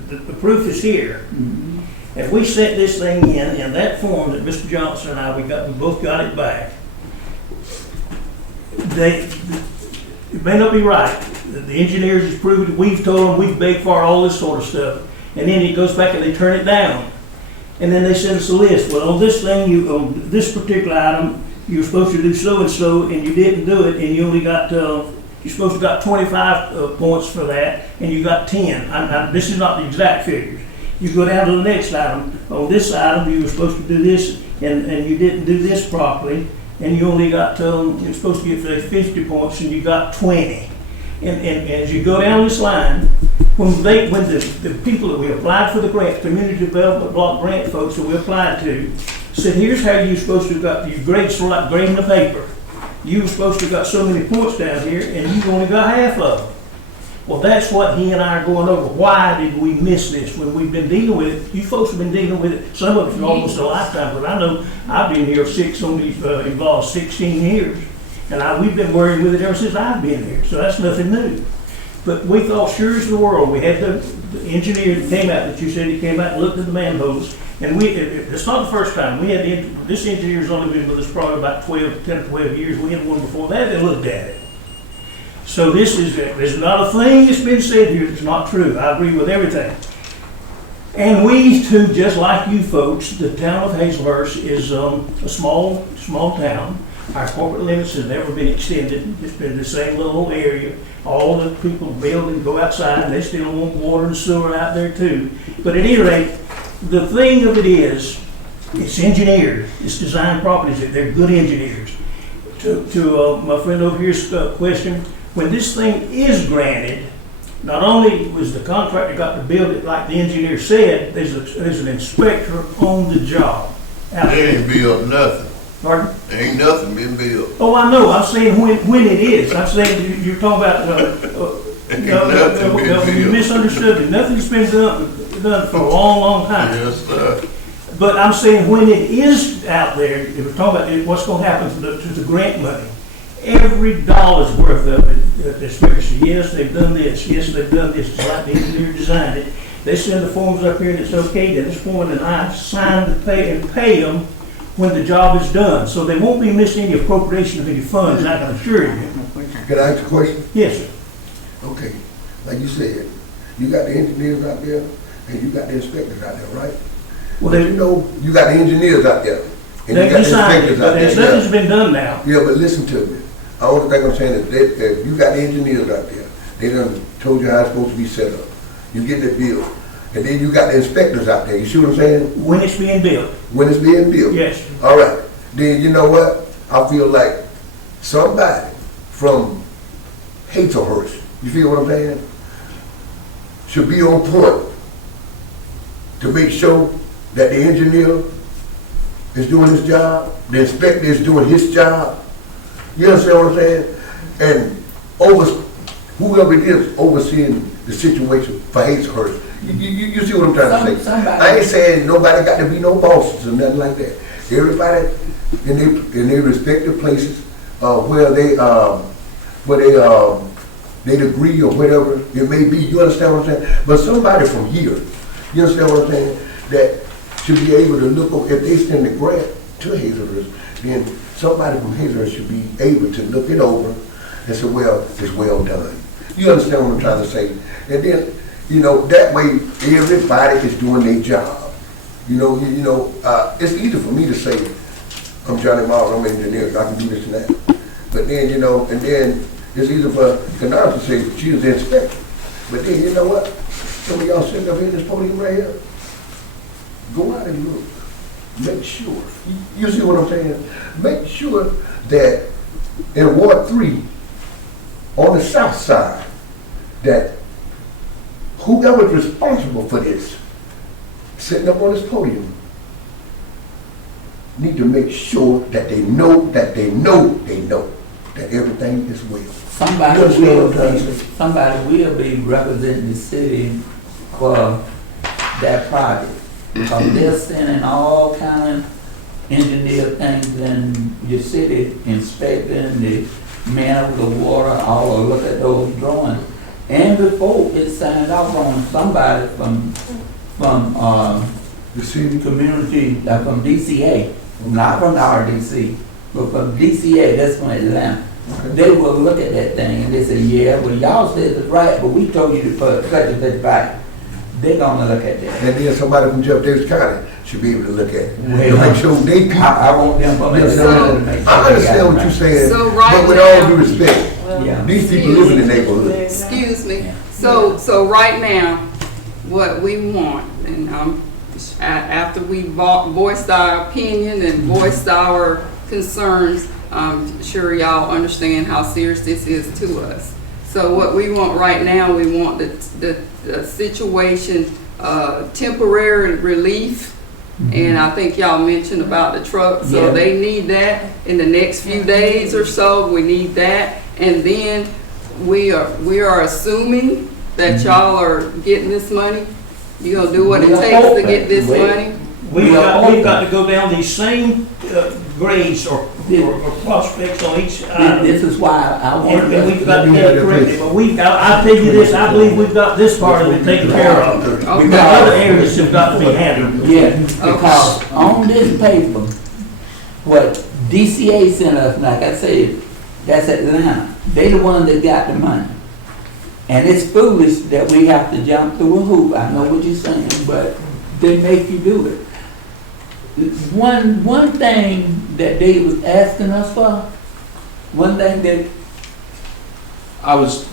the proof is here. And we sent this thing in that form that Mr. Johnson and I, we both got it back. It may not be right. The engineers has proved it. We've told them, we've begged for all this sort of stuff. And then it goes back and they turn it down. And then they send us a list. Well, on this thing, on this particular item, you were supposed to do so and so, and you didn't do it, and you only got, you're supposed to got 25 points for that, and you got 10. This is not the exact figures. You go down to the next item. On this item, you were supposed to do this, and you didn't do this properly, and you only got, you're supposed to get 50 points, and you got 20. And as you go down this line, when the people that we applied for the grant, community development block grant folks that we applied to, said, here's how you're supposed to have got your grades, sort of like grading the paper. You were supposed to have got so many points down here, and you only got half of them. Well, that's what he and I are going over. Why did we miss this when we've been dealing with it? You folks have been dealing with it, some of it for almost a lifetime, but I know I've been here involved 16 years. And we've been worrying with it ever since I've been here, so that's nothing new. But we thought sure as the world, we had the engineer that came out, that you said he came out and looked at the manholes, and it's not the first time. We had this engineer's only been with us probably about 10 or 12 years. We had one before that that looked at it. So there's not a thing that's been said here that's not true. I agree with everything. And we too, just like you folks, the town of Hazelhurst is a small town. Our corporate limits have never been extended. It's been the same little area. All the people build and go outside, and they still want water and sewer out there too. But at any rate, the thing of it is, it's engineered. It's design properties. They're good engineers. To my friend over here's question, when this thing is granted, not only was the contractor got to build it like the engineer said, there's an inspector on the job. They ain't built nothing. Pardon? There ain't nothing been built. Oh, I know. I'm saying when it is. I'm saying you're talking about. You misunderstood it. Nothing's been done for a long time. Yes, sir. But I'm saying when it is out there, if we're talking about what's going to happen to the grant money, every dollar's worth of it. The speaker said, yes, they've done this. Yes, they've done this. It's like the engineer designed it. They send the forms up here and it's okay. Then this form and I sign to pay them when the job is done. So they won't be missing any appropriation of any funds, I can assure you. Can I ask a question? Yes, sir. Okay, like you said, you got the engineers out there and you got the inspectors out there, right? Well, But you know, you got the engineers out there. And you They've got the decided, inspectors but out there. nothing's been done now. Yeah, but listen to me. The only thing I'm saying is that you got the engineers out there. They done told you how it's supposed to be set up. You get that bill. And then you got the inspectors out there. You see what I'm saying? When it's being built. When it's being built. Yes. All right. Then you know what? I feel like somebody from Hazelhurst, you feel what I'm saying, should be on point to make sure that the engineer is doing his job, the inspector is doing his job. You understand what I'm saying? And whoever it is overseeing the situation for Hazelhurst. You see what I'm trying to say? I ain't saying nobody got to be no bosses or nothing like that. Everybody in their respective places where they agree or whatever it may be. You understand what I'm saying? But somebody from here, you understand what I'm saying, that should be able to look over, if they send the grant to Hazelhurst, then somebody from Hazelhurst should be able to look it over and say, well, it's well done. You understand what I'm trying to say? And then, you know, that way everybody is doing their job. You know, it's easy for me to say, I'm Johnny Miles, I'm an engineer, I can do this and that. But then, you know, and then it's easy for Kanara to say, she was the inspector. But then, you know what? some of y'all sitting up in this podium right here, go out and look. Make sure, you see what I'm saying? Make sure that in Ward 3, on the south side, that whoever's responsible for this, sitting up on this podium, need to make sure that they know that everything is well. Somebody will be representing the city for that project. Because they're sending all kind of engineer things in your city, inspecting the man of the water, all to look at those drawings. And before it's signed off on, somebody from the city community, from DCA, not from the RDC, but from DCA, that's from Atlanta. Okay. They will look at that thing and they say, yeah, well, y'all said it's right, but we told you to put such and such back. They're gonna look at that. And then somebody from Jeff Davis County should be able to look at it. Well, To make sure they people. I want them from Atlanta to make sure. I understand what you're saying, So right but with now- all due respect, Yeah. these people live in the neighborhood. Excuse me. So right now, what we want, and after we voiced our opinion and voiced our concerns, I'm sure y'all understand how serious this is to us. So what we want right now, we want the situation, temporary relief. And I think y'all mentioned about the truck, so Yeah. they need that in the next few days or so. We need that, and then we are assuming that y'all are getting this money. You gonna do what it takes to get this money? We've got to go down these same grades or prospects on each item. This is why I want And we've got to get it corrected, but I'll tell you this, I believe we've got this part of it taken care of. We've got other areas that have got to be handled. Yeah, because on this paper, what DCA sent us, like I said, that's Atlanta. They the one that got the money. And it's foolish that we have to jump through a hoop. I know what you're saying, but they make you do it. One thing that they was asking us for, one thing that, I was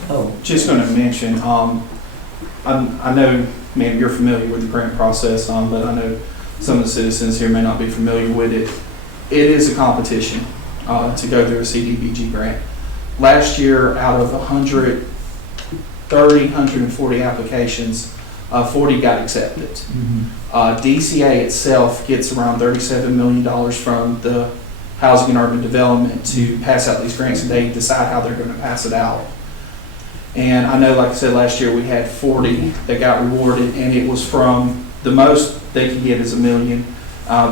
just going to mention, I know, ma'am, you're familiar with the grant process, but I know some of the citizens here may not be familiar with it. It is a competition to go through a CDBG grant. Last year, out of 140 applications, 40 got accepted. DCA itself gets around $37 million from the Housing and Urban Development to pass out these grants, and they decide how they're going to pass it out. And I know, like I said, last year we had 40 that got rewarded, and it was from the most they could get is $1 million.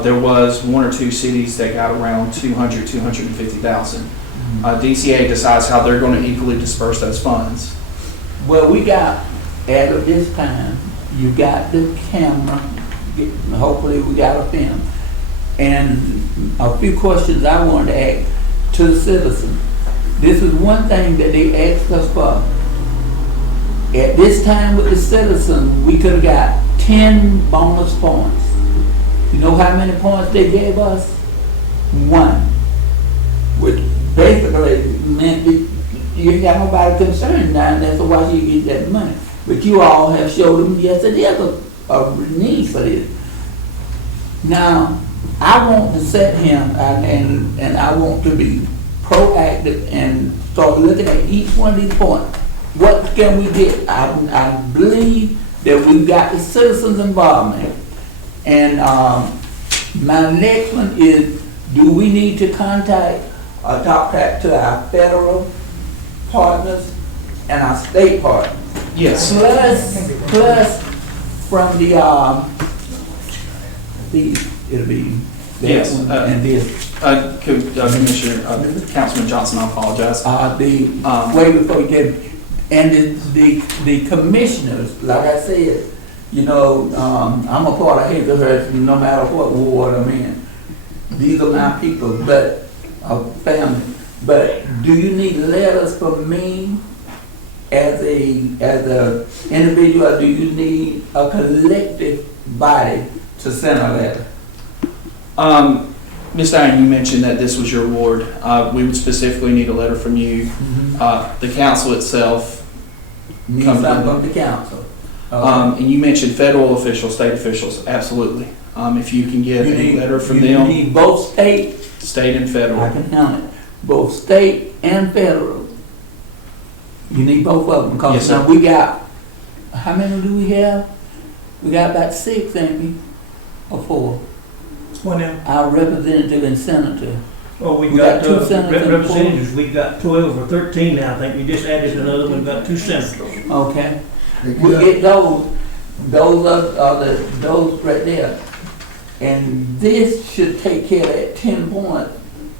There was one or two cities that got around 250,000. DCA decides how they're going to equally disperse those funds. well, we got, as of this time, you got the camera, hopefully we got a film. And a few questions I wanted to ask to the citizens. This is one thing that they asked us for. At this time with the citizens, we could have got 10 bonus points. You know how many points they gave us? 1. Which basically meant that you ain't got nobody concerned now, and that's why you get that money. But you all have showed them, yes, it is a need for this. Now, I want to set him, and I want to be proactive and start looking at each one of these points. What can we get? I believe that we've got the citizens' involvement. And my next one is, do we need to contact or talk to our federal partners and our state partners? Yes. Plus from it'll be Yes, and this. Commissioner, Councilman Johnson, I apologize. Way before you get, and the commissioners, like I said, you know, I'm a part of Hazelhurst no matter what ward I'm in. These are my people, but family. But do you need letters from me as a individual, or do you need a collective body to send a letter? Ms. Diane, you mentioned that this was your ward. We would specifically need a letter from you. The council itself. Need something from the council. And you mentioned federal officials, state officials, absolutely. If you can get a letter from You them, need both state, state and federal. I can handle it, both state and federal. You need both of them, Yes, because sir. now we got, how many do we have? We got about 6, ain't we? Or 4? Well, now, Our representative and senator. oh, we We got got two senators and representatives, we got 12 or 13 now, I think, we just added another one, got 2 senators. Okay, They we get up- get those are those right there. And this should take care of that 10 points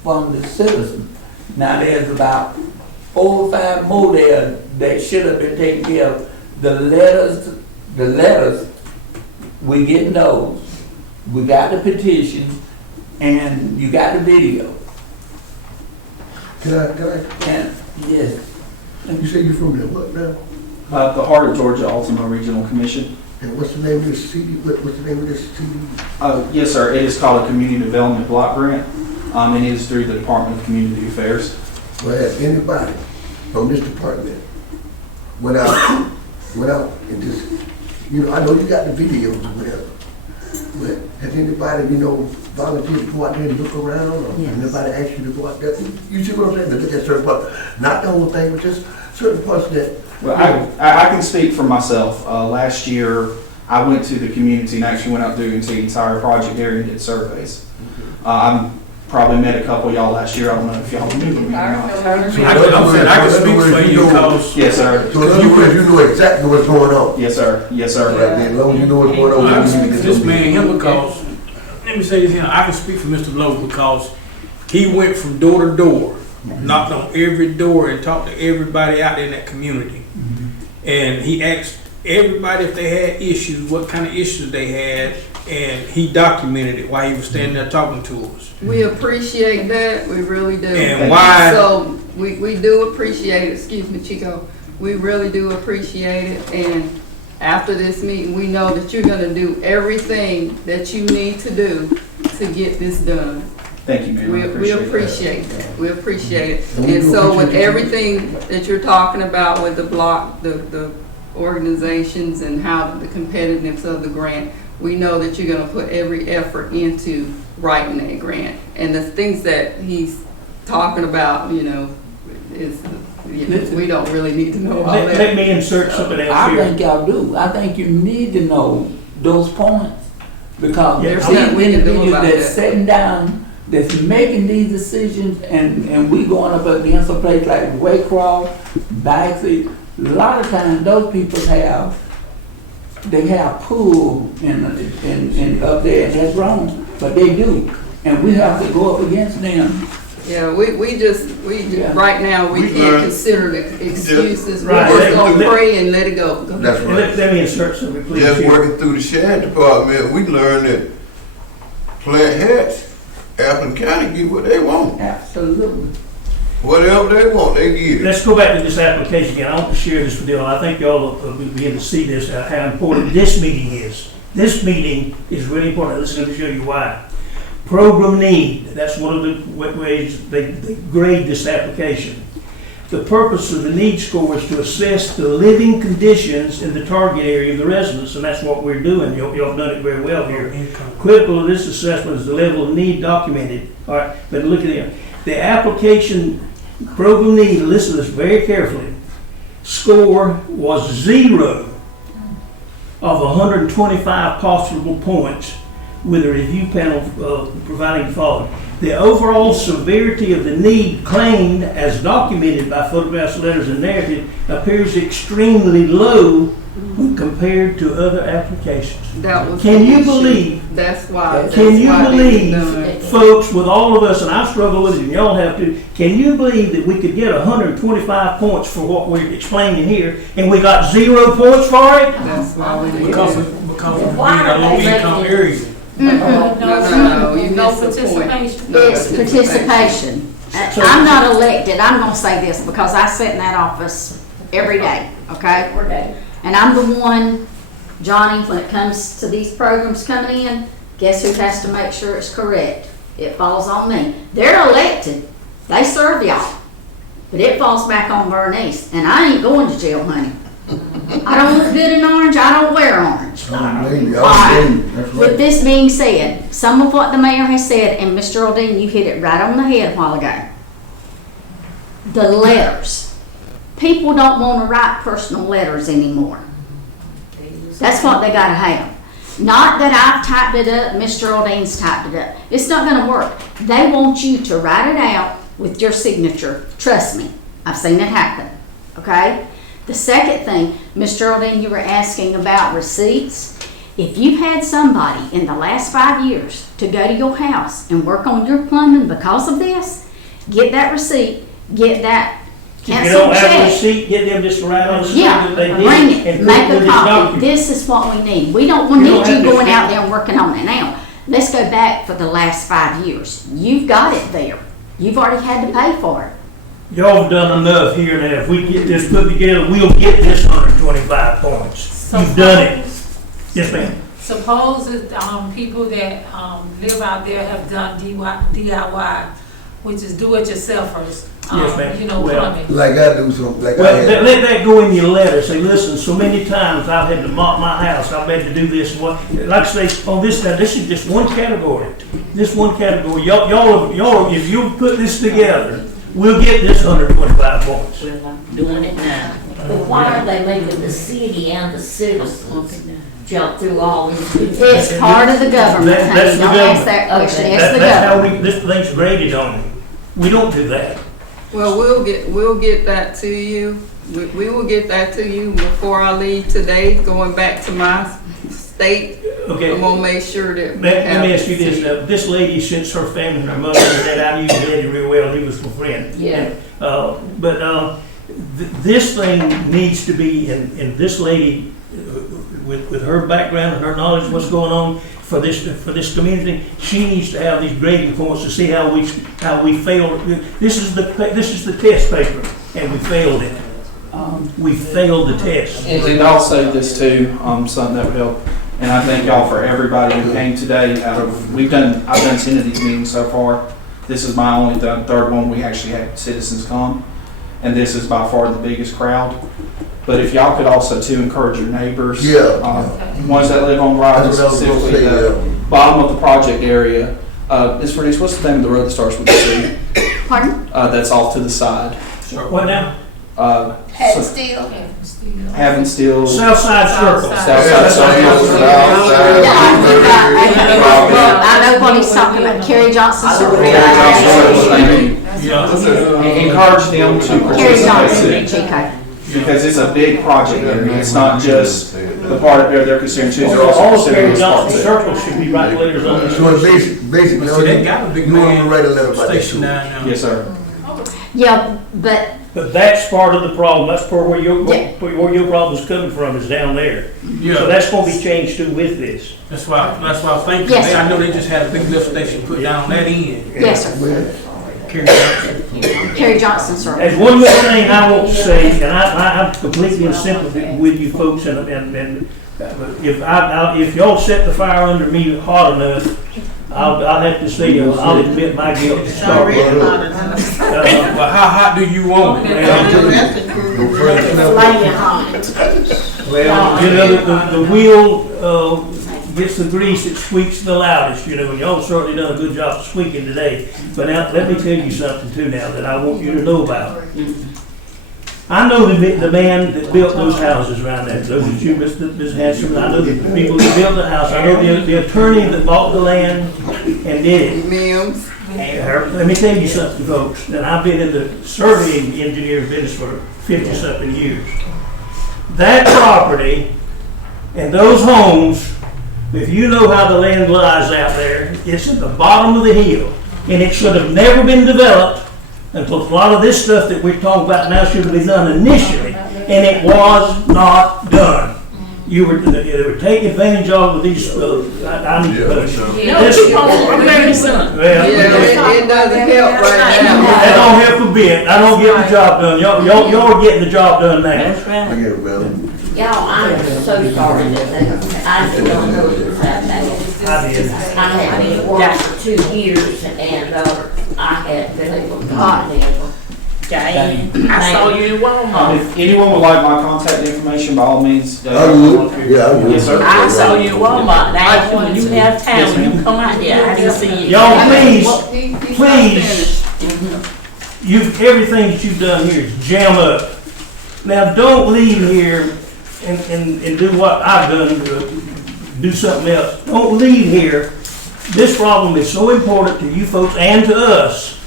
from the citizen. Now, there's about 4 or 5 more there that should have been taken care of. The letters, we getting those. We got the petition, and you got the video. Can I, And, yes, you say you're from the what now? The Heart of Georgia Ultima Regional Commission. And what's the name of this CD? What's the name of this CD? Yes, sir. It is called a Community Development Block Grant. And it is through the Department of Community Affairs. Well, has anybody from this department went out and just, I know you got the videos or whatever, but has anybody, volunteered to go out there and look around, or Yes. anybody asked you to go out there? You see what I'm saying? To look at certain parts, not the whole thing, but just certain parts that. Well, I can speak for myself. Last year, I went to the community and actually went out doing the entire project area and did surveys. I probably met a couple of y'all last year. I don't know if y'all remember me or not. I can speak for you because. Yes, sir. So in other words, you know exactly what's going on. Yes, sir. Yes, sir. Right there, as long as you know what's going on. I can you speak need for to this do man it. here because, let me say this here, I can speak for Mr. Lowe because he went from door to door, knocked on every door and talked to everybody out there in that community. And he asked everybody if they had issues, what kind of issues they had, and he documented it while he was standing there talking to us. We appreciate that, we really do. And why- So, we do appreciate it, excuse me, Chico, we really do appreciate it, and after this meeting, we know that you're gonna do everything that you need to do to get this done. Thank you, ma'am. I We appreciate that. appreciate that, we appreciate it. And we And do so with appreciate you. everything that you're talking about with the block, the organizations and how the competitiveness of the grant, we know that you're gonna put every effort into writing that grant. And the things that he's talking about, is, we don't really need to know all Let that. me insert something else I here. think y'all do. I think you need to know those points, because Yeah, there's there's nothing we can do individuals about that's that. sitting down, that's making these decisions, and we going up against a place like Waycross, Baxley. A lot of times, those people have pool in up there, and that's wrong, but they do, and we have to go up against them. Yeah, Yeah. right now, we We can't learn- consider the excuses. We're Right. just gonna pray and let it go. That's right. Let me insert something, please. Just here. working through the sheriff department, we learned that Plant Hatch, Appleton County get what they want. Absolutely. Whatever they want, they get it. Let's go back to this application again. I want to share this with you all. I think y'all will begin to see this, how important this meeting is. This meeting is really important. Listen, let me show you why. Program need, that's one of the ways they grade this application. The purpose of the need score is to assess the living conditions in the target area of the residents, and that's what we're doing. Y'all have done it very well here. Critical of this assessment is the level of need documented. All right, but look at it. The application program need, listen to this very carefully, score was 0 of 125 possible points, with a review panel providing the following. The overall severity of the need claimed as documented by photographs, letters, and narrative appears extremely low when compared to other applications. That was Can the you issue. believe? That's why. Can you that's why believe, it's done. folks, with all of us, and I struggle with it, and y'all have to, can you believe that we could get 125 points for what we're explaining here, and we got 0 points for it? That's why we did Because it. of being a low income area. No, you No missed the point. participation. It's participation. I'm not elected, I'm gonna say this, because I sit in that office every day, okay? And I'm the one, Johnny, when it comes to these programs coming in, guess who has to make sure it's correct? It falls on me. They're elected, they serve y'all, but it falls back on Bernice, and I ain't going to jail, honey. I don't look good in orange, I don't wear orange. I don't blame you, All I right. don't blame you, that's With right. this being said, some of what the mayor has said, and Mr. Alden, you hit it right on the head a while ago. The letters. People don't want to write personal letters anymore. That's what they gotta have. Not that I've typed it up, Mr. Alden's typed it up. It's not gonna work. They want you to write it out with your signature. Trust me, I've seen it happen, okay? The second thing, Mr. Alden, you were asking about receipts. If you've had somebody in the last 5 years to go to your house and work on your plumbing because of this, get that receipt, get that If you canceled don't have a check. receipt, get them just to write on the sheet Yeah, that they did. bring it, and make put a it copy. document. This is what we need. We don't You need don't have you to going out spend- there and working on it now. Let's go back for the last 5 years. You've got it there. You've already had to pay for it. Y'all have done enough here now. If we get this put together, we'll get this 125 points. You've done it. Yes, ma'am. Suppose that people that live out there have done DIY, which is do-it-yourselfers. Yes, ma'am. You know, Well, plumbing. Like I do something, like I Well, had. let that go in your letter. Say, listen, so many times I've had to mop my house. I've had to do this and what. Like I say, on this now, this is just one category. This one category. Y'all, if you put this together, we'll get this 125 points. Well, I'm doing it now. But why are they making the city and the citizens jump through all these? It's part of the government, That's honey. the Don't ask that government. question. Ask the That's how government. this thing's graded on. We don't do that. Well, we'll get that to you. We will get that to you before I leave today, going back to my state. Okay. I'm gonna make sure that. we Let have me ask you it this, to you. this lady, since her family and her mother and dad, I knew Daddy real well, he was my friend. Yeah. This thing needs to be, and this lady, with her background and her knowledge of what's going on for this community, she needs to have these grading points to see how we failed. This is the test paper, and we failed it. We failed the test. And I'll say this too, something that would help, and I thank y'all for everybody who came today. I've done 10 of these meetings so far. This is my only third one we actually had citizens come, and this is by far the biggest crowd. But if y'all could also too encourage your neighbors, ones that live on Ryder, That's what I was gonna specifically say, the bottom of the project area. Ms. Bernice, what's the name of the road that starts with the C? Pardon? That's off to the side. What now? Having still. Southside Circle. Southside Circle. I know what he's talking about. Kerry Johnson Circle. Thank you. Encourage them to Kerry Johnson, participate too, okay. because it's a big project area. It's not just the part they're considering too, they're also All considering Kerry this part Johnson too. Circle should be writing letters on this. So it's basically, See, they got a big you want to man write a letter about that station too. down now. Yes, sir. Yeah, but But that's part of the problem. That's part where Yeah. where your problem's coming from is down there. Yeah. So that's gonna be changed too with this. That's why I was thinking. Yes, sir. I know they just had a big lift station put down on that end. yes, sir. Kerry Johnson. Kerry Johnson Circle. There's one more thing I want to say, and I'm completely in sympathy with you folks, and if y'all set the fire under me hot enough, I'll have to say, I'll admit my guilt to start with. But how hot do you want it? Well, you know, the wheel gets the grease, it squeaks the loudest, you know, and y'all certainly done a good job of squeaking today. But now, let me tell you something too now that I want you to know about. I know the man that built those houses around there, those that you, Ms. Hanson, I know the people that built the house, I know the attorney that bought the land and did it. Mims. Let me tell you something, folks, and I've been in the surveying engineer business for 50-something years. That property and those homes, if you know how the land lies out there, it's at the bottom of the hill, and it should have never been developed until a lot of this stuff that we're talking about now should have been done initially, and it was not done. They were taking advantage of these, I need to put it. It doesn't help right now. That don't help a bit. I don't get the job done. Y'all are getting the job done now. That's right. I get it, well. Y'all, I'm so sorry that I did not know this that bad. I did. I had been at work for 2 years and I had been able to continental. Cheyenne, I saw you in Walmart. If anyone would like my contact information, by all means. I would, yeah, I would. Yes, sir. I saw you in Walmart. Now, when you have time, Yes, when ma'am. you come out here, I didn't see you. Y'all, please, everything that you've done here is jam up. Now, don't leave here and do what I've done, do something else. Don't leave here. This problem is so important to you folks and to us.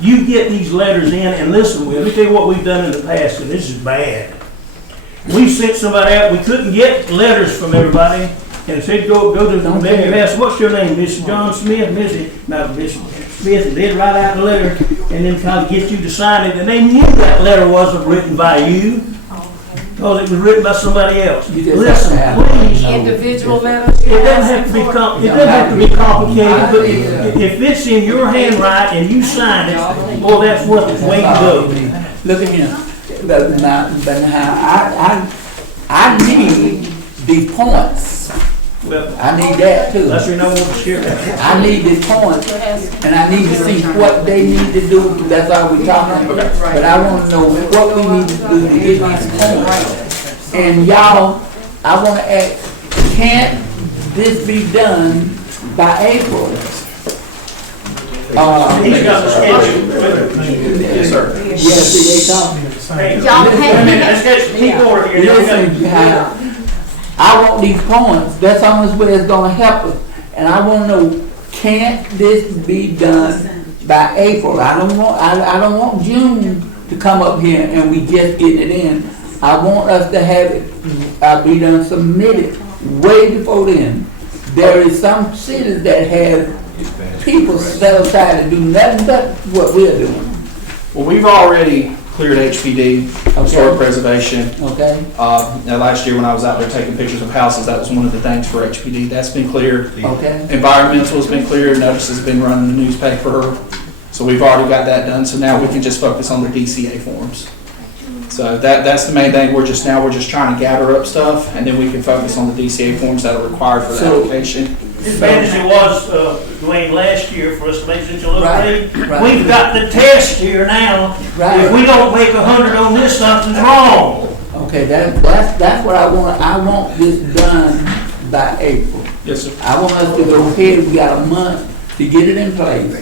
You get these letters in, and listen, let me tell you what we've done in the past, and this is bad. We sent somebody out, we couldn't get letters from everybody, and said, go to the, maybe ask, what's your name, Mr. John Smith, Miss Smith, and they'd write out the letter, and then kind of get you to sign it, and they knew that letter wasn't written by you, because it was written by somebody else. Listen, please. Individual letters? It doesn't have to be it doesn't have to be complicated, but if it's in your handwriting and you sign it, boy, that's worth its weight in gold. Look at him. But now, I need the points. Well, I need that too. unless you know what to share that. I need the points, and I need to see what they need to do. That's all we're talking about. But I want to know what we need to do to get these points. And y'all, I want to ask, can't this be done by April? He's got the schedule. Yes, sir. Yes, they talking. Hey, Y'all wait a pay minute, let's get some people over here. Listen, I want these points. That's how much way it's gonna help us. And I wanna know, can't this be done by April? I don't want June to come up here and we just get it in. I want us to have it, be done submitted way before then. There is some cities that have people set aside to do nothing but what we're doing. Well, we've already cleared HPD, historic preservation. Okay. Now, last year when I was out there taking pictures of houses, that was one of the things for HPD. That's been cleared. Okay. Environmental has been cleared. Notice has been run in the newspaper. So we've already got that done. So now we can just focus on the DCA forms. So that's the main thing. We're just trying to gather up stuff, and then we can focus on the DCA forms that are required for the application. As bad as it was, Dwayne, last year for us to make such a little Right, thing, right. we've got the test here now. Right. If we don't make 100 on this, something's wrong. Okay, that's what I want. I want this done by April. Yes, sir. I want us to go ahead, we got a month to get it in place,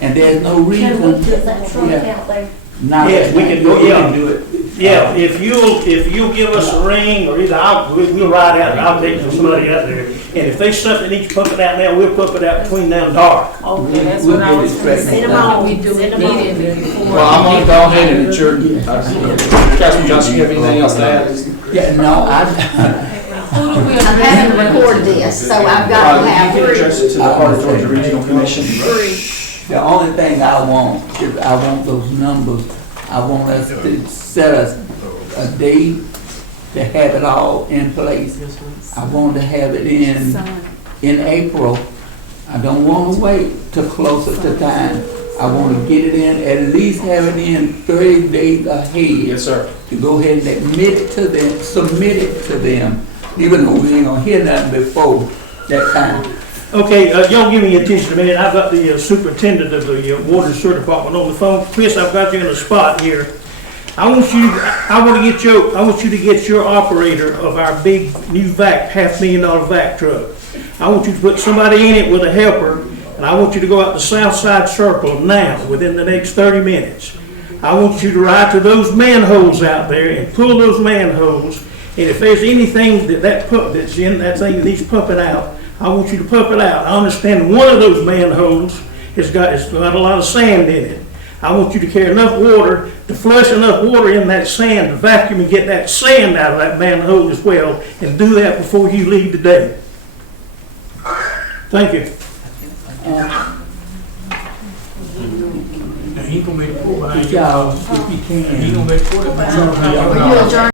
and there's no reason. Can we put that truck Yeah. out there? Not Yes, we can go, we yeah. do it. Yeah, if you'll give us a ring, or either we'll ride out, I'll take somebody out there. And if there's something that needs pumping out now, we'll pump it out between now and dark. Okay, that's We'll what I get was it gonna straightened say. out. We do it immediately before. Well, I'm going to go ahead and adjourn. Councilman Johnson, you have anything else to add? Yeah, no, Who do we I'm having to record this, so I've got to You have can address it to the Heart of Georgia Regional Commission. the only thing I want is I want those numbers. I want us to set us a date to have it all in place. I want to have it in April. I don't want to wait till closer to time. I want to get it in, at least have it in 30 days ahead. Yes, sir. To go ahead and admit it to them, submit it to them, even though we ain't gonna hear nothing before that time. Okay, y'all give me attention a minute. I've got the superintendent of the water and sewer department on the phone. Chris, I've got you in a spot here. I want you to get your operator of our big new vac, $500,000 vac truck. I want you to put somebody in it with a helper, and I want you to go out the South Side Circle now, within the next 30 minutes. I want you to ride to those manholes out there and pull those manholes, and if there's anything that's in that thing that needs pumping out, I want you to pump it out. I understand one of those manholes has got a lot of sand in it. I want you to carry enough water to flush enough water in that sand to vacuum and get that sand out of that manhole as well, and do that before you leave today. Thank you. He gonna make it pull behind Y'all, if you can. He gonna make it pull behind. Will you adjourn?